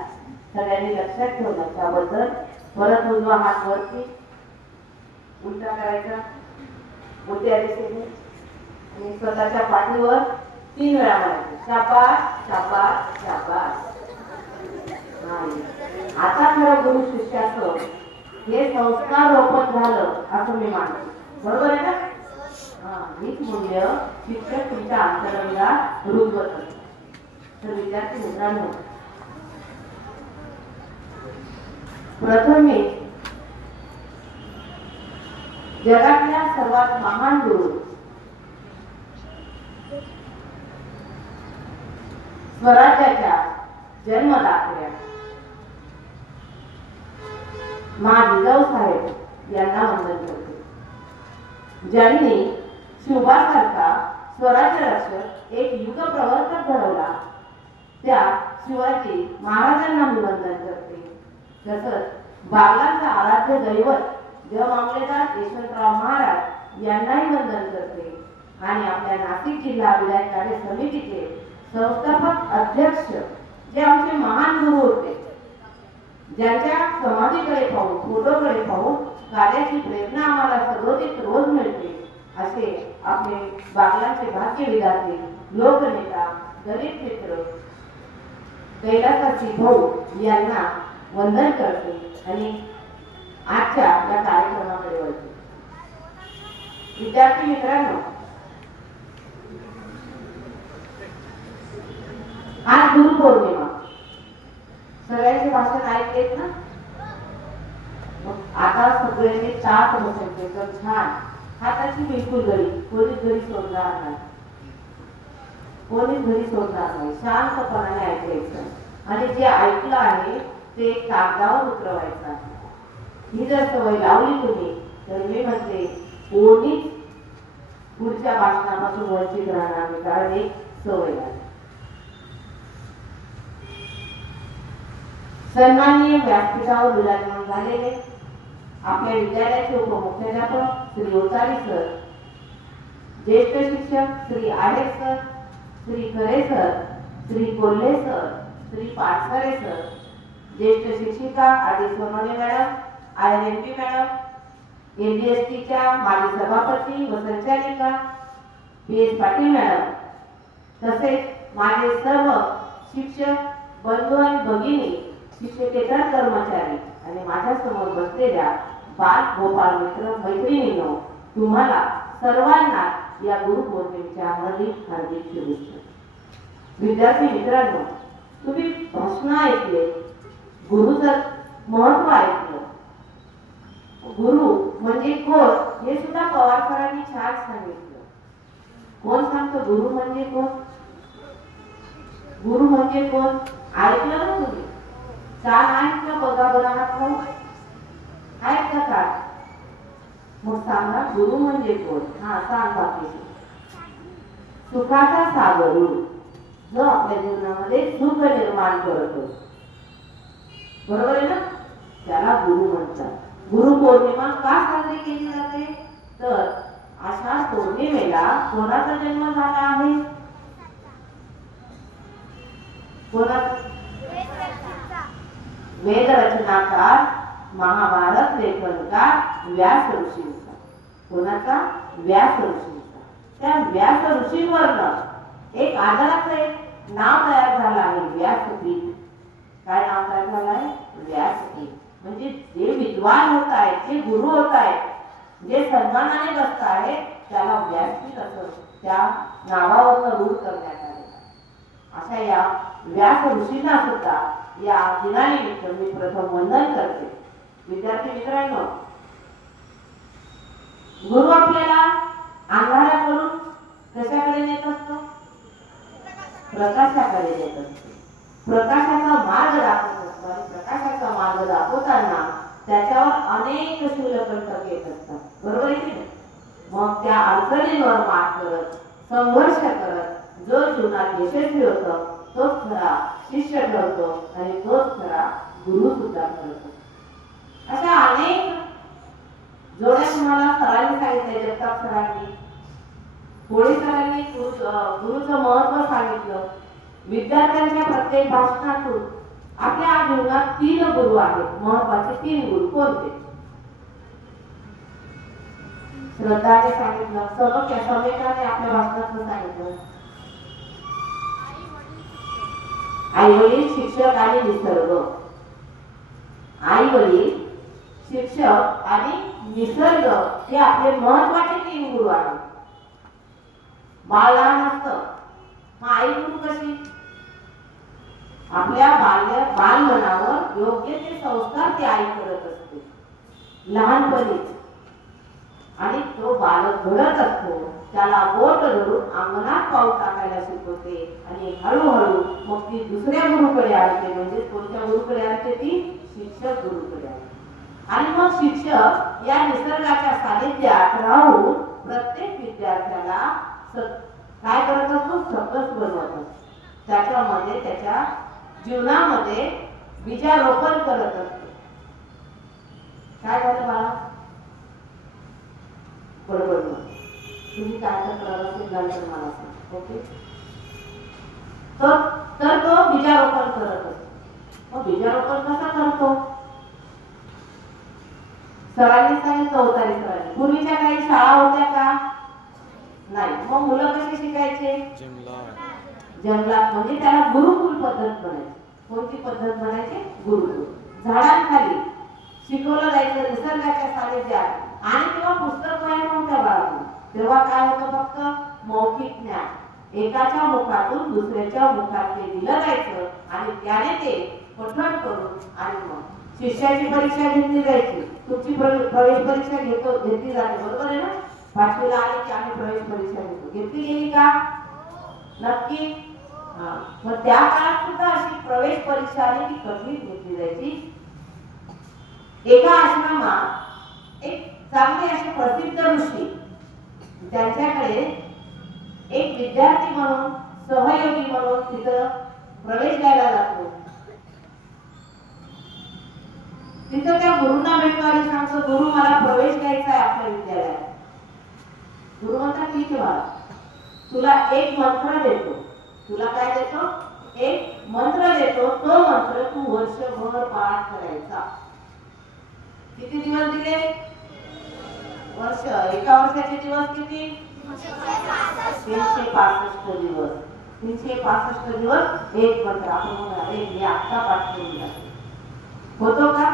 सगळ्यांनी लक्षात ठेवलं. त्याबद्दल परत उजवा हात वरती उलटा करायचा उलट्या दिशेने आणि स्वतःच्या पाठीवर 3 वेळा म्हणायचं, शाबास शाबास शाबास. आता खरं गुरु शिष्याचं हे संस्कार रोपण झालं असं मी मानतो. बरोबर आहे ना? हीच मूल्य शिक्षक तुमच्या अंतरंगात रुजवत असतात. तर विद्यार्थी मित्रांनो, प्रथम मी जगातल्या सर्वात महान गुरु स्वराज्याच्या जन्मदात्या मा जिजाऊ साहेब यांना वंदन करते, ज्यांनी शिवबासारखा स्वराज्य रक्षक एक युग प्रवर्तक घडवला. त्या शिवाजी महाराजांना मी वंदन करते. तसंच बागलांचा आराध्य दैवत मामलेदार यशवंतराव महाराज यांनाही वंदन करते. आणि आपल्या नाशिक जिल्हा विधायक कार्य समितीचे संस्थापक अध्यक्ष जे आमचे महान गुरु होते, ज्यांच्या समाधीकडे पाहून, फोटोकडे पाहून कार्याची प्रेरणा आम्हाला सर्वोदित रोज मिळते असे आपले बागलांचे भाग्य विधाते, लोकनेता, गरीब मित्र कैलासाची भाऊ यांना वंदन करते आणि आजच्या या कार्यक्रमाकडे वळते. विद्यार्थी मित्रांनो, आज गुरुपौर्णिमा. सगळ्यांचे भाषण ऐकलेत ना? आता सगळ्यांनी ताट बसायचे तर छान, हाताची बिलकुल घडी, कोणीच घरी सोडणार नाही, कोणीच घरी सोडणार नाही, शांतपणाने ऐकायचं आणि जे ऐकलं आहे ते कागदावर उतरवायचं आहे. ही जर सवय लावली तुम्ही तर मी म्हणते कोणीच पुढच्या भाषणापासून वंचित राहणार नाही, कारण एक सवय आहे. सन्माननीय व्यासपीठावर विराजमान झालेले आपल्या विद्यालयाचे उपमुख्याध्यापक श्री ओतारी सर, ज्येष्ठ शिक्षक श्री आहेर sir, Shri Khare sir, Shri Kolhe sir, Shri Patsare sir, ज्येष्ठ शिक्षिका आदी सोनवणे मॅडम, IRMP मॅडम, ADSTच्या माजी सभापती व संचालिका PS पाटील मॅडम, तसेच माझे सर्व शिक्षक बंधू आणि भगिनी, शिक्षकेतर कर्मचारी आणि माझ्या समोर बसलेल्या बाल गोपाळ मित्र मैत्रिणींनो, तुम्हाला सर्वांना या गुरुपौर्णिमेच्या हार्दिक हार्दिक शुभेच्छा. विद्यार्थी मित्रांनो, तुम्ही भाषण ऐकले, गुरुचं महत्व ऐकलं. गुरु म्हणजे कोण हे सुद्धा पवार सरांनी छान सांगितलं. कोण सांगतो गुरु म्हणजे कोण? गुरु म्हणजे कोण ऐकलं ना तुम्ही? छान ऐकलं, बघा बरं हात खाऊ ऐकलं का? मग सांगा गुरु म्हणजे कोण? हा सांग बाकी. सुखाचा सागर जो आपल्या जीवनामध्ये सुख निर्माण करतो, बरोबर आहे ना? त्याला गुरु म्हणतात. गुरुपौर्णिमा का साजरी केली जाते? तर आषाढ पौर्णिमेला कोणाचा जन्म झाला आहे? कोणाचा? वेद रचनाकार, महाभारत लेखनकार व्यास ऋषींचा. कोणाचा? व्यास ऋषींचा. त्या व्यास ऋषींवरनं एक आदराचं एक नाव तयार झालं आहे, व्यासपीठ. काय नाव तयार झालं आहे? व्यासपीठ. म्हणजे जे विद्वान होत आहेत, जे गुरु होत आहेत, जे सन्मानाने बसत आहेत, त्याला व्यासपीठ असं त्या नावावरनं रूढ करण्यात आले. अशा या व्यास ऋषींना सुद्धा या दिनानिमित्त मी प्रथम वंदन करते. विद्यार्थी मित्रांनो, गुरु आपल्याला अंधाराकडून कशाकडे नेत असतो? प्रकाशाकडे नेत असतो. प्रकाशाचा मार्ग दाखवत असतो आणि प्रकाशाचा मार्ग दाखवताना त्याच्यावर अनेक शूलकंटक येत असतात, बरोबर आहे की नाही? मग त्या अडचणींवर मात करत, संघर्ष करत जो जीवनात यशस्वी होतो तोच खरा शिष्य ठरतो आणि तोच खरा गुरु सुद्धा ठरतो. अशा अनेक जोड्या तुम्हाला सरांनी सांगितलं, जगताप सरांनी, कोळी सरांनी गुरुचं महत्व सांगितलं. विद्यार्थ्यांच्या प्रत्येक भाषणातून आपल्या जीवनात 3 गुरु आहेत, महत्वाचे 3 गुरु. कोणते? श्रद्धाने सांगितलं, समेकाने आपल्या भाषणातून सांगितलं. आई वडील, शिक्षक आणि निसर्ग. आई वडील, शिक्षक आणि निसर्ग हे आपले महत्वाचे 3 गुरु आहेत. बाळ लहान असतं, मग आई गुरु कशी? आपल्या बाल मनावर योग्य ते संस्कार ती आई करत असते लहानपणीच, आणि तो बालक घडत असतो, त्याला बोट धरून अंगणात पाऊल टाकायला शिकवते आणि हळूहळू मग ती दुसऱ्या गुरुकडे आणते. म्हणजे कोणत्या गुरुकडे आणते? ती शिक्षक गुरुकडे आणते. आणि मग शिक्षक या निसर्गाच्या सानिध्यात राहून प्रत्येक विद्यार्थ्याला काय करत असतो? सकस बनवत असतो. त्याच्यामध्ये त्याच्या जीवनामध्ये बीजारोपण करत असतो. काय झालं बाळा? बरोबर तुम्ही काय करणार असेल मला सांग. ओके, तर तो बीजारोपण करत असतो. मग बीजारोपण कसा करतो? सरांनी सांगितलं अवतारी सरांनी. पूर्वीच्या काही शाळा होत्या का? नाही. मग मुलं कसे शिकायचे? जंगलात. म्हणजे त्याला गुरुकुल पद्धत म्हणायची. कोणती पद्धत म्हणायची? गुरुकुल. झाडांखाली शिकवलं जायचं निसर्गाच्या सानिध्यात. आणि तेव्हा पुस्तक वह्या नव्हत्या बाळांना. तेव्हा काय होतं? फक्त मौखिक ज्ञान एकाच्या मुखातून दुसऱ्याच्या मुखात ते दिलं जायचं आणि त्याने ते पठण करून आणि मग शिष्याची परीक्षा घेतली जायची. तुमची प्रवेश परीक्षा घेतली जाते बरोबर आहे ना? 5वीला आले की आम्ही प्रवेश परीक्षा घेतो. घेतली गेली का? नक्की. मग त्या काळात सुद्धा अशी प्रवेश परीक्षा आहे ती कठीण घेतली जायची. एका आश्रमात एक चांगले असे प्रसिद्ध ऋषी, त्यांच्याकडे एक विद्यार्थी म्हणून सहयोगी म्हणून तिथं प्रवेश घ्यायला जातो. तिथं त्या गुरुंना भेटतो आणि सांगतो, गुरु मला प्रवेश घ्यायचा आहे आपल्या विद्यालयात. गुरु म्हणतात ठीक आहे बाळा, तुला एक मंत्र देतो. तुला काय देतो? एक मंत्र देतो. तो मंत्र तू वर्षभर पाठ करायचा. किती दिवस दिले? वर्ष. एका वर्षाचे दिवस किती? 365 दिवस. 365 दिवस एक मंत्र. आपण म्हणाले मी आता पाठ करूया. होतो का?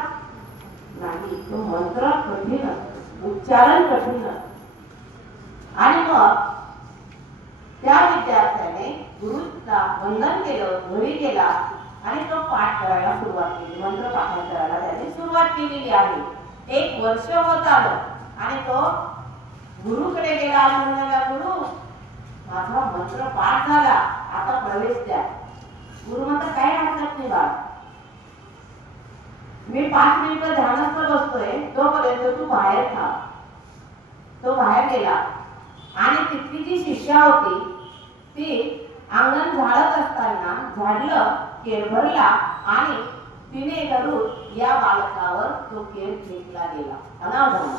नाही. तो मंत्र कठीण असतो, उच्चारण कठीण असतं. आणि मग त्या विद्यार्थ्याने गुरुला वंदन केलं, घरी गेला आणि तो पाठ करायला सुरुवात केली. मंत्र पाठ करायला त्याने सुरुवात केलेली आहे. 1 वर्ष होत आलं आणि तो गुरुकडे गेला आणि म्हणाला, गुरु माझा मंत्र पाठ झाला, आता प्रवेश द्या. गुरु म्हणतात काही हरकत नाही बाळ, मी 5 मिनिटं ध्यानस्थ बसतोय, तोपर्यंत तू बाहेर था. तो बाहेर गेला आणि तिथली जी शिष्या होती ती अंगण झाडत असताना झाडलं, केर भरला आणि तिने धरून या बालकावर तो केर फेकला गेला. अनाव झाला.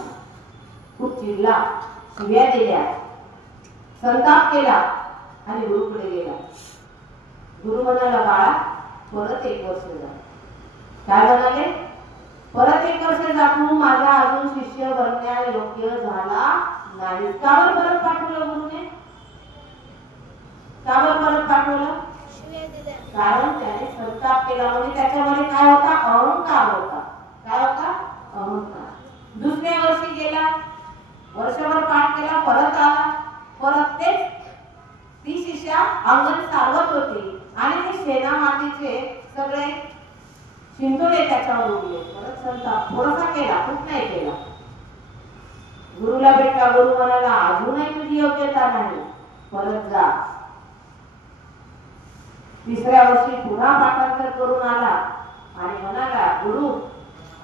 खूप चिडला, शिव्या दिल्या, संताप केला आणि गुरुकडे गेला. गुरु म्हणाला, बाळा परत 1 वर्ष जा. काय म्हणाले? परत 1 वर्ष जा. तू माझा अजून शिष्य बनण्या योग्य झाला नाही. का बरं परत पाठवलं गुरुने? का बरं परत पाठवलं? कारण त्याने संताप केला. म्हणजे त्याच्यामध्ये काय होता? अहंकार होता. काय होता? अहंकार. दुसऱ्या वर्षी गेला, वर्षभर पाठ केला, परत आला, परत तेच ती शिष्या अंगण सारवत होती आणि ते शेणा मातीचे सगळे शिंतोडे त्याच्यावर उडले. परत संताप थोडासा केला, खूप नाही केला. गुरुला भेटला. गुरु म्हणाला, अजूनही तुझी योग्यता नाही, परत जा. 3ऱ्या वर्षी पुन्हा पाठांतर करून आला आणि म्हणाला, गुरु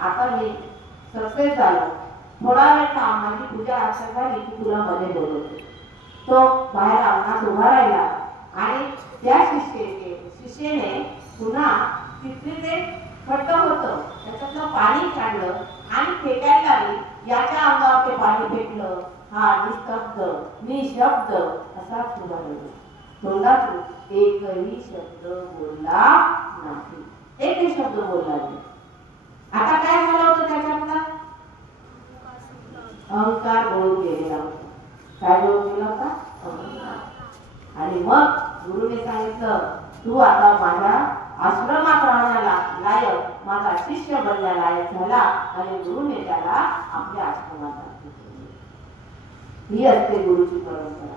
आता मी सक्सेस झालो, थोडा वेळ थांब, माझी पूजा अर्चा झाली की तुला मध्ये बोलवतो. तो बाहेर अंगणात उभा राहिला आणि त्या शिष्येने पुन्हा तिथले ते फट्ट होतं त्याच्यातलं पाणी काढलं आणि फेकायला लागली. याच्या अंगावर ते पाणी फेकलं. हा निशब्द असाच उभा राहिला. तोंडातून एकही शब्द बोलला नाही. एकही शब्द बोलला नाही. आता काय झालं होतं? त्याच्यातला अहंकार गळून गेलेला होता. काय गळून गेला होता? अहंकार. आणि मग गुरुने सांगितलं, तू आता माझ्या आश्रमात राहण्याला लायक, माझा शिष्य बनण्याला लायक झाला. आणि गुरुने त्याला आपल्या आश्रमात टाकले. ही असते गुरुची परंपरा.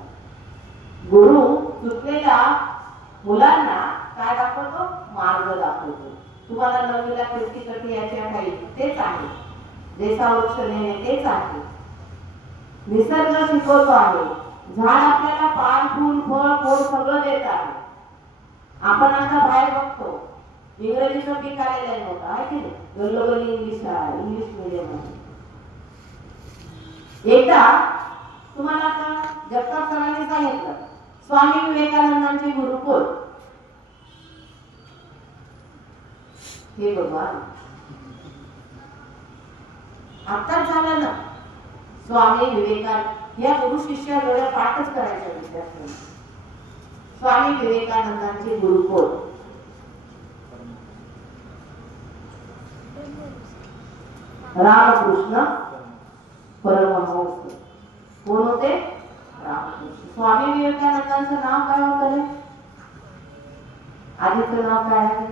गुरु चुकलेल्या मुलांना काय दाखवतो? मार्ग दाखवतो. तुम्हाला 9वीला कीर्ती याच्या काही तेच आहे. देसा वृक्ष नेणे तेच आहे. निसर्ग शिकवतो आहे. झाड आपल्याला पान, फूल, फळ, गोड सगळं देत आहे. आपण आता बाहेर बघतो, इंग्रजीचं पीक आलेलं नव्हतं आहे की नाही? गल्लोगल्ली इंग्लिश मीडियम आहे. एकदा तुम्हाला आता जगताप सरांनी सांगितलं, स्वामी विवेकानंदांचे गुरुकुल हे भगवान आताच झालं ना. स्वामी विवेकानंद या गुरु शिष्या डोळ्या पाठच करायच्या विद्यार्थ्यांना. स्वामी विवेकानंदांचे गुरुकुल रामकृष्ण परमहंस. कोण होते? रामकृष्ण. स्वामी विवेकानंदांचं नाव काय होतं रे? आधीचं नाव काय आहे?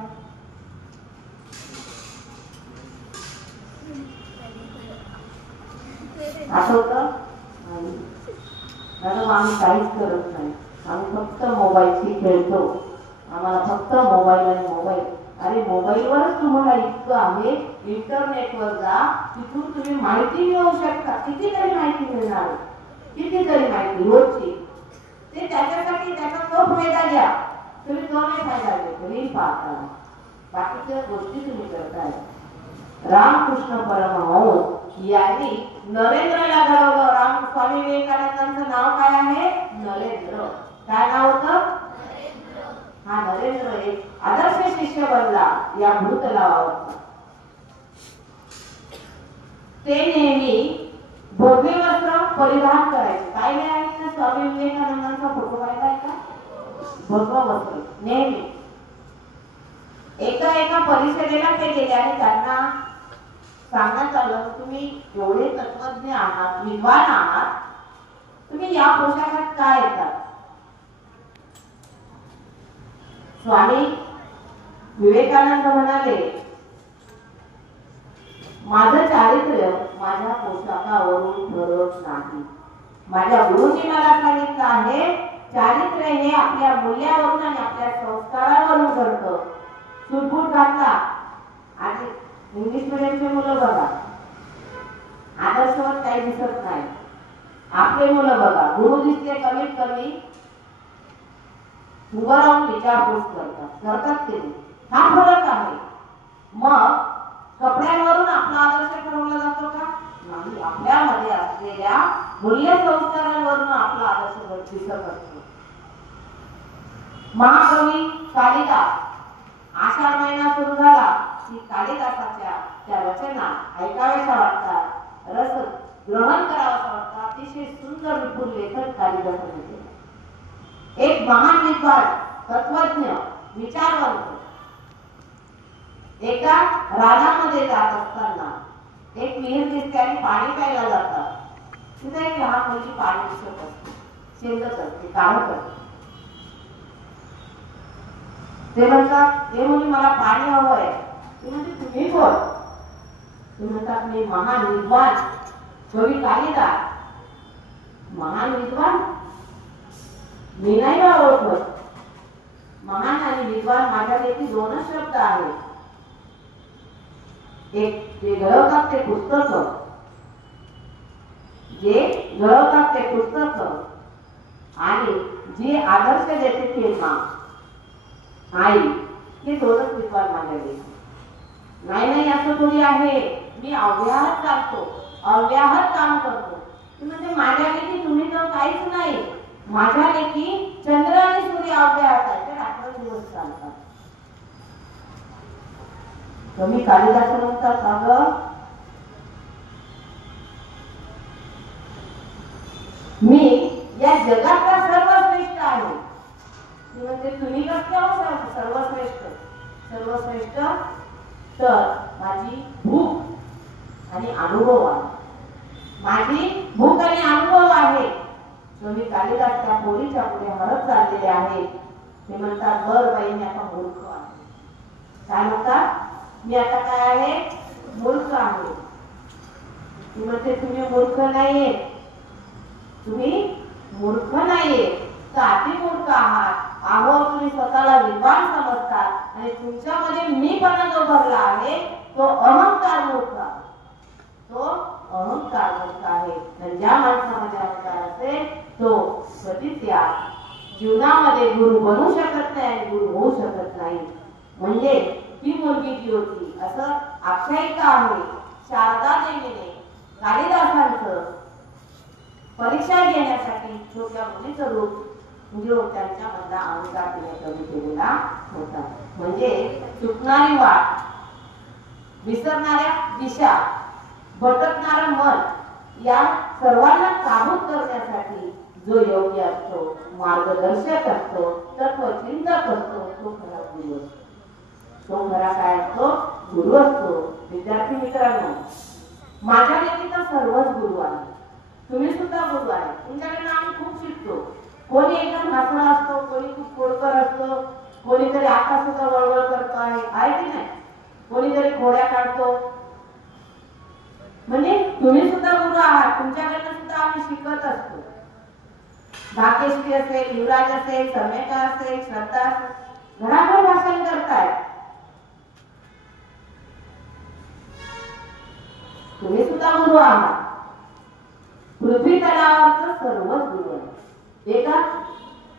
आठवतं? मॅडम आम्ही काहीच करत नाही, आम्ही फक्त मोबाईलशी खेळतो, आम्हाला फक्त मोबाईल आणि मोबाईल. अरे मोबाईलवरच तुम्हाला इतकं आहे, इंटरनेटवर जा, तिथून तुम्ही माहिती मिळवू शकता. कितीतरी माहिती मिळणार, कितीतरी माहिती रोजची. ते त्याच्यासाठी त्याचा तो फायदा घ्या, तुम्ही तो नाही फायदा घ्या, रील पाहता, बाकीच्या गोष्टी तुम्ही करताय. रामकृष्ण परमहंस यांनी नरेंद्रला घडवलं. स्वामी विवेकानंदांचं नाव काय आहे? नरेंद्र. काय नाव होतं? हा नरेंद्र एक आदर्श शिष्य बनला या भूतलावावर. ते नेहमी भगवे वस्त्र परिधान करायचे. काय नाही ना स्वामी विवेकानंदांचा फोटो पाहिलाय का? भगवा वस्त्र नेहमी. एका परिषदेला ते गेले आणि त्यांना सांगण्यात आलं, तुम्ही एवढे तत्वज्ञ आहात, विद्वान आहात, तुम्ही या पोशाखात काय येतात? स्वामी विवेकानंद म्हणाले, माझं चारित्र्य माझ्या पोशाखावरून ठरत नाही. माझ्या गुरुजी मला सांगितलं आहे, चारित्र्य हे आपल्या मूल्यावरून आणि आपल्या संस्कारावरून घडतं. सुटबूट घातला आणि इंग्लिश मीडियमचे मुलं बघा, आदर्शवत काही दिसत नाही. आपले मुलं बघा, गुरु दिसते कमीत कमी उभं राहून विचारपूस करतात ते. हा फरक आहे. मग कपड्यांवरून आपला आदर्श ठरवला जातो का? नाही. आपल्यामध्ये असलेल्या मूल्य संस्कारांवरून आपला आदर्श दिसत असतो. महाकवी कालिदास, आषाढ महिना सुरू झाला की कालिदासाच्या त्या रचना ऐकाव्याशा वाटतात, रस ग्रहण करावासा वाटतं. अतिशय सुंदर विपुल लेखन कालिदासाने केले. एक महान विद्वान, तत्वज्ञ, विचारवंत एका रानामध्ये जात असताना एक विहीर दिसते आणि पाणी प्यायला जातात. तिथे एक लहान मुलगी पाणी दिसत असते, शेंदत असते, काढत असते. ते म्हणतात, हे मुली मला पाणी हवंय. ते म्हणजे तुम्ही कोण? ते म्हणतात, मी महान विद्वान कवी कालिदास. महान विद्वान मी नाही का ओळखत. महान आणि विद्वान माझ्यापैकी दोनच शब्द आहेत. एक जे घडवतात ते पुस्तक, जे घडवतात ते पुस्तक आणि जे आदर्श देते ते मां आई. हे दोनच विद्वान माझ्यापैकी. नाही असं थोडी आहे. मी अव्याहत चालतो, अव्याहत काम करतो. म्हणजे माझ्यापैकी तुम्ही तर काहीच नाही. माझ्यापैकी चंद्र आणि सूर्य अव्याहत आहे, ते रात्र दिवस चालतात. कवी कालिदास म्हणतात, अगं मी या जगातला सर्वश्रेष्ठ आहे. म्हणजे तुम्ही कसं आहोत सर्वश्रेष्ठ? सर्वश्रेष्ठ तर माझी भूक आणि अनुभव आहे. माझी भूक आणि अनुभव आहे. कवी कालिदास त्या पोरीच्या पुढे हरत चाललेले आहेत. ते म्हणतात, बर बाई मी आता मूर्ख आहे. काय म्हणतात? मी आता काय आहे? मूर्ख आहे. ती म्हणते, तुम्ही मूर्ख नाहीये, तुम्ही मूर्ख नाहीये, तर अतिमूर्ख आहात. अहो तुम्ही स्वतःला विद्वान समजतात आणि तुमच्यामध्ये मीपणा जो भरला आहे तो अहंकार मूर्ख, तो अहंकार मूर्ख आहे. आणि ज्या माणसामध्ये अहंकार असेल तो कधीच या जीवनामध्ये गुरु बनू शकत नाही आणि गुरु होऊ शकत नाही. म्हणजे ही मुलगी जी होती, असं आख्यायिका आहे. शारदा देवीने कालिदासांचं परीक्षा घेण्यासाठी छोट्या मुलीचं रूप त्यांच्या मधला अहंकार तिने कमी केलेला होता. म्हणजे चुकणारी वाट, विसरणाऱ्या दिशा, भटकणारं मन या सर्वांना काबूत करण्यासाठी जो योग्य असतो, मार्गदर्शक असतो, तत्वचिंतक असतो, तो खरा गुरु असतो. तो खरा काय असतो? गुरु असतो. विद्यार्थी मित्रांनो, माझ्या तर सर्वच गुरु आहे. तुम्ही सुद्धा गुरु आहे. तुमच्याकडे आम्ही खूप शिकतो. कोणी एकदम हसरा असतो, कोणी खूप खोडकर असतो, कोणीतरी आता सुद्धा वळवळ करतो आहे की नाही, कोणीतरी खोड्या काढतो. म्हणजे तुम्ही सुद्धा गुरु आहात. तुमच्याकडनं सुद्धा आम्ही शिकत असतो. भाग्यश्री असेल, युवराज असेल, समेका असेल, श्रद्धा असेल, घराघर भाषण करतायत. तुम्ही सुद्धा गुरु आहात. पृथ्वी तलावरचं सर्वच गुरु आहे. एका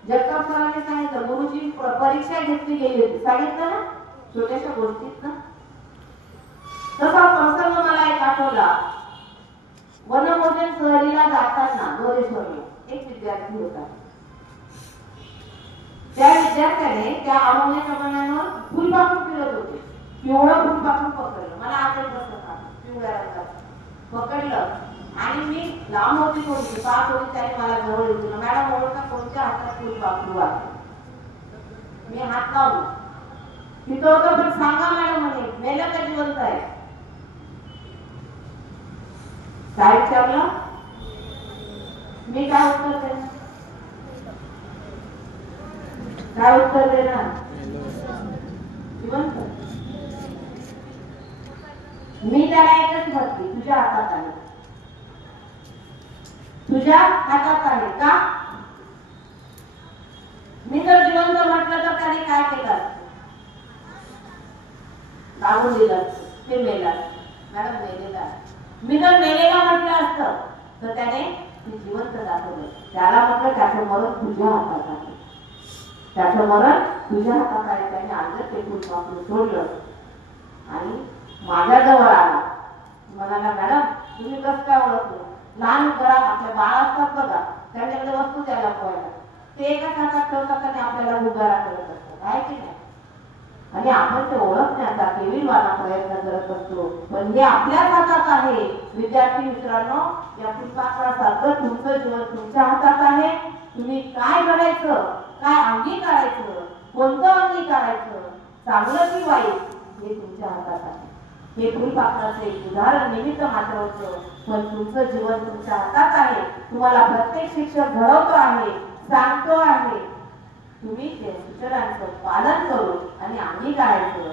जगताप सरांनी सांगितलं, गुरुची परीक्षा घेतली गेली होती. सांगितलं ना छोट्याशा गोष्टीत ना. तसा प्रसंग मला एक आठवला. वनभोजन सहलीला जाताना दोरेश्वरला एक विद्यार्थी होता. त्या विद्यार्थ्याने त्या आवडण्याच्या मनावर फुलपाखरू फिरत होते. पिवळं फुलपाखरू पकडलं. मला आठवत बसलं का पिवळ्या रंगाचं पकडलं आणि मी लांब होती थोडी पाच होती. त्याने मला जवळ येऊ, मॅडम ओळखा कोणत्या हातात फुलपाखरू आहे. मी हात लावलो. तिथं होतं पण सांगा मॅडम म्हणे मेलं का जिवंत आहे. काय विचारलं. मी काय उत्तर देणार. काय उत्तर देणार. जिवंत. मी त्याला एकच म्हटली, तुझ्या हातात आहे. तुझ्या हातात आहे का. मी जर जिवंत म्हटलं तर त्याने काय केलं. दाबून दिलं ते मेला. मॅडम मेलेला. मी जर मेलेला म्हटलं असतं तर त्याने जिवंत दाखवलं. त्याला म्हटलं त्याचं मरण तुझ्या हातात आहे. त्याचं मरण तुझ्या हातात आहे. त्याने आज ते फुलपाखरू सोडलं आणि माझ्याजवळ आला. म्हणाला मॅडम तुम्ही कसं काय ओळखलं. लहान करा आपल्या बाळा असतात बघा, त्यांच्याकडे वस्तू द्यायला पोहायला ते एका हातात ठेवतात आणि आपल्याला गुगारा करत असतात आहे की नाही. आणि आपण ते ओळखण्याचा केविलवाना प्रयत्न करत असतो. पण हे आपल्याच हातात आहे. विद्यार्थी मित्रांनो, या फुलपाखरासारखं तुमचं जीवन तुमच्या हातात आहे. तुम्ही काय करायचं, काय अंगी करायचं, कोणतं अंगी करायचं, चांगलं की वाईट हे तुमच्या हातात आहे. हे फुलपाखराचं एक उदाहरण निमित्त मात्र होतं. पण तुमचं जीवन तुमच्या हातात आहे. तुम्हाला प्रत्येक शिक्षक घडवतो आहे, सांगतो आहे. तुम्ही ते सूचनांचं पालन करून आणि अंगी करायचं.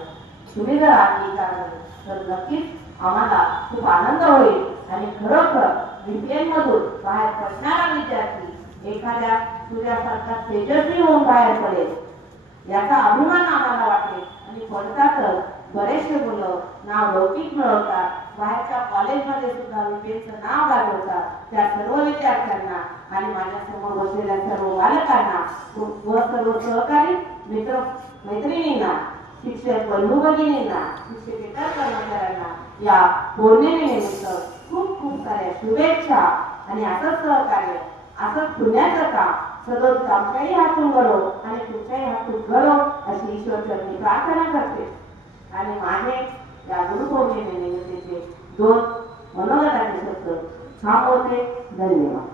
तुम्ही जर अंगी काढलं तर नक्कीच आम्हाला खूप आनंद होईल. आणि खरोखर बीपीएल मधून बाहेर पडणारा विद्यार्थी एखाद्या सूर्यासारखा तेजस्वी होऊन बाहेर पडेल याचा अभिमान आम्हाला वाटेल. आणि पडतातच बरेचसे मुलं नाव लौकिक मिळवतात. बाहेरच्या कॉलेजमध्ये सुद्धा बीपीएलचं नाव गाजवतात. त्या सर्व विद्यार्थ्यांना आणि माझ्या समोर बसलेल्या सर्व बालकांना व सर्व सहकारी मित्र मैत्रिणींना, शिक्षक बंधू भगिनींना, शिक्षकेतर कर्मचाऱ्यांना या पौर्णिमेनिमित्त खूप खूप साऱ्या शुभेच्छा. आणि असंच सहकार्य, असंच पुण्याचं काम सदोष आमच्याही हातून घडो आणि तुमच्याही हातून घडो अशी ईश्वरचरणी प्रार्थना करते. आणि माझे या गुरुपौर्णिमेनिमित्तचे 2 मनोगताचे शब्द थांबवते. धन्यवाद.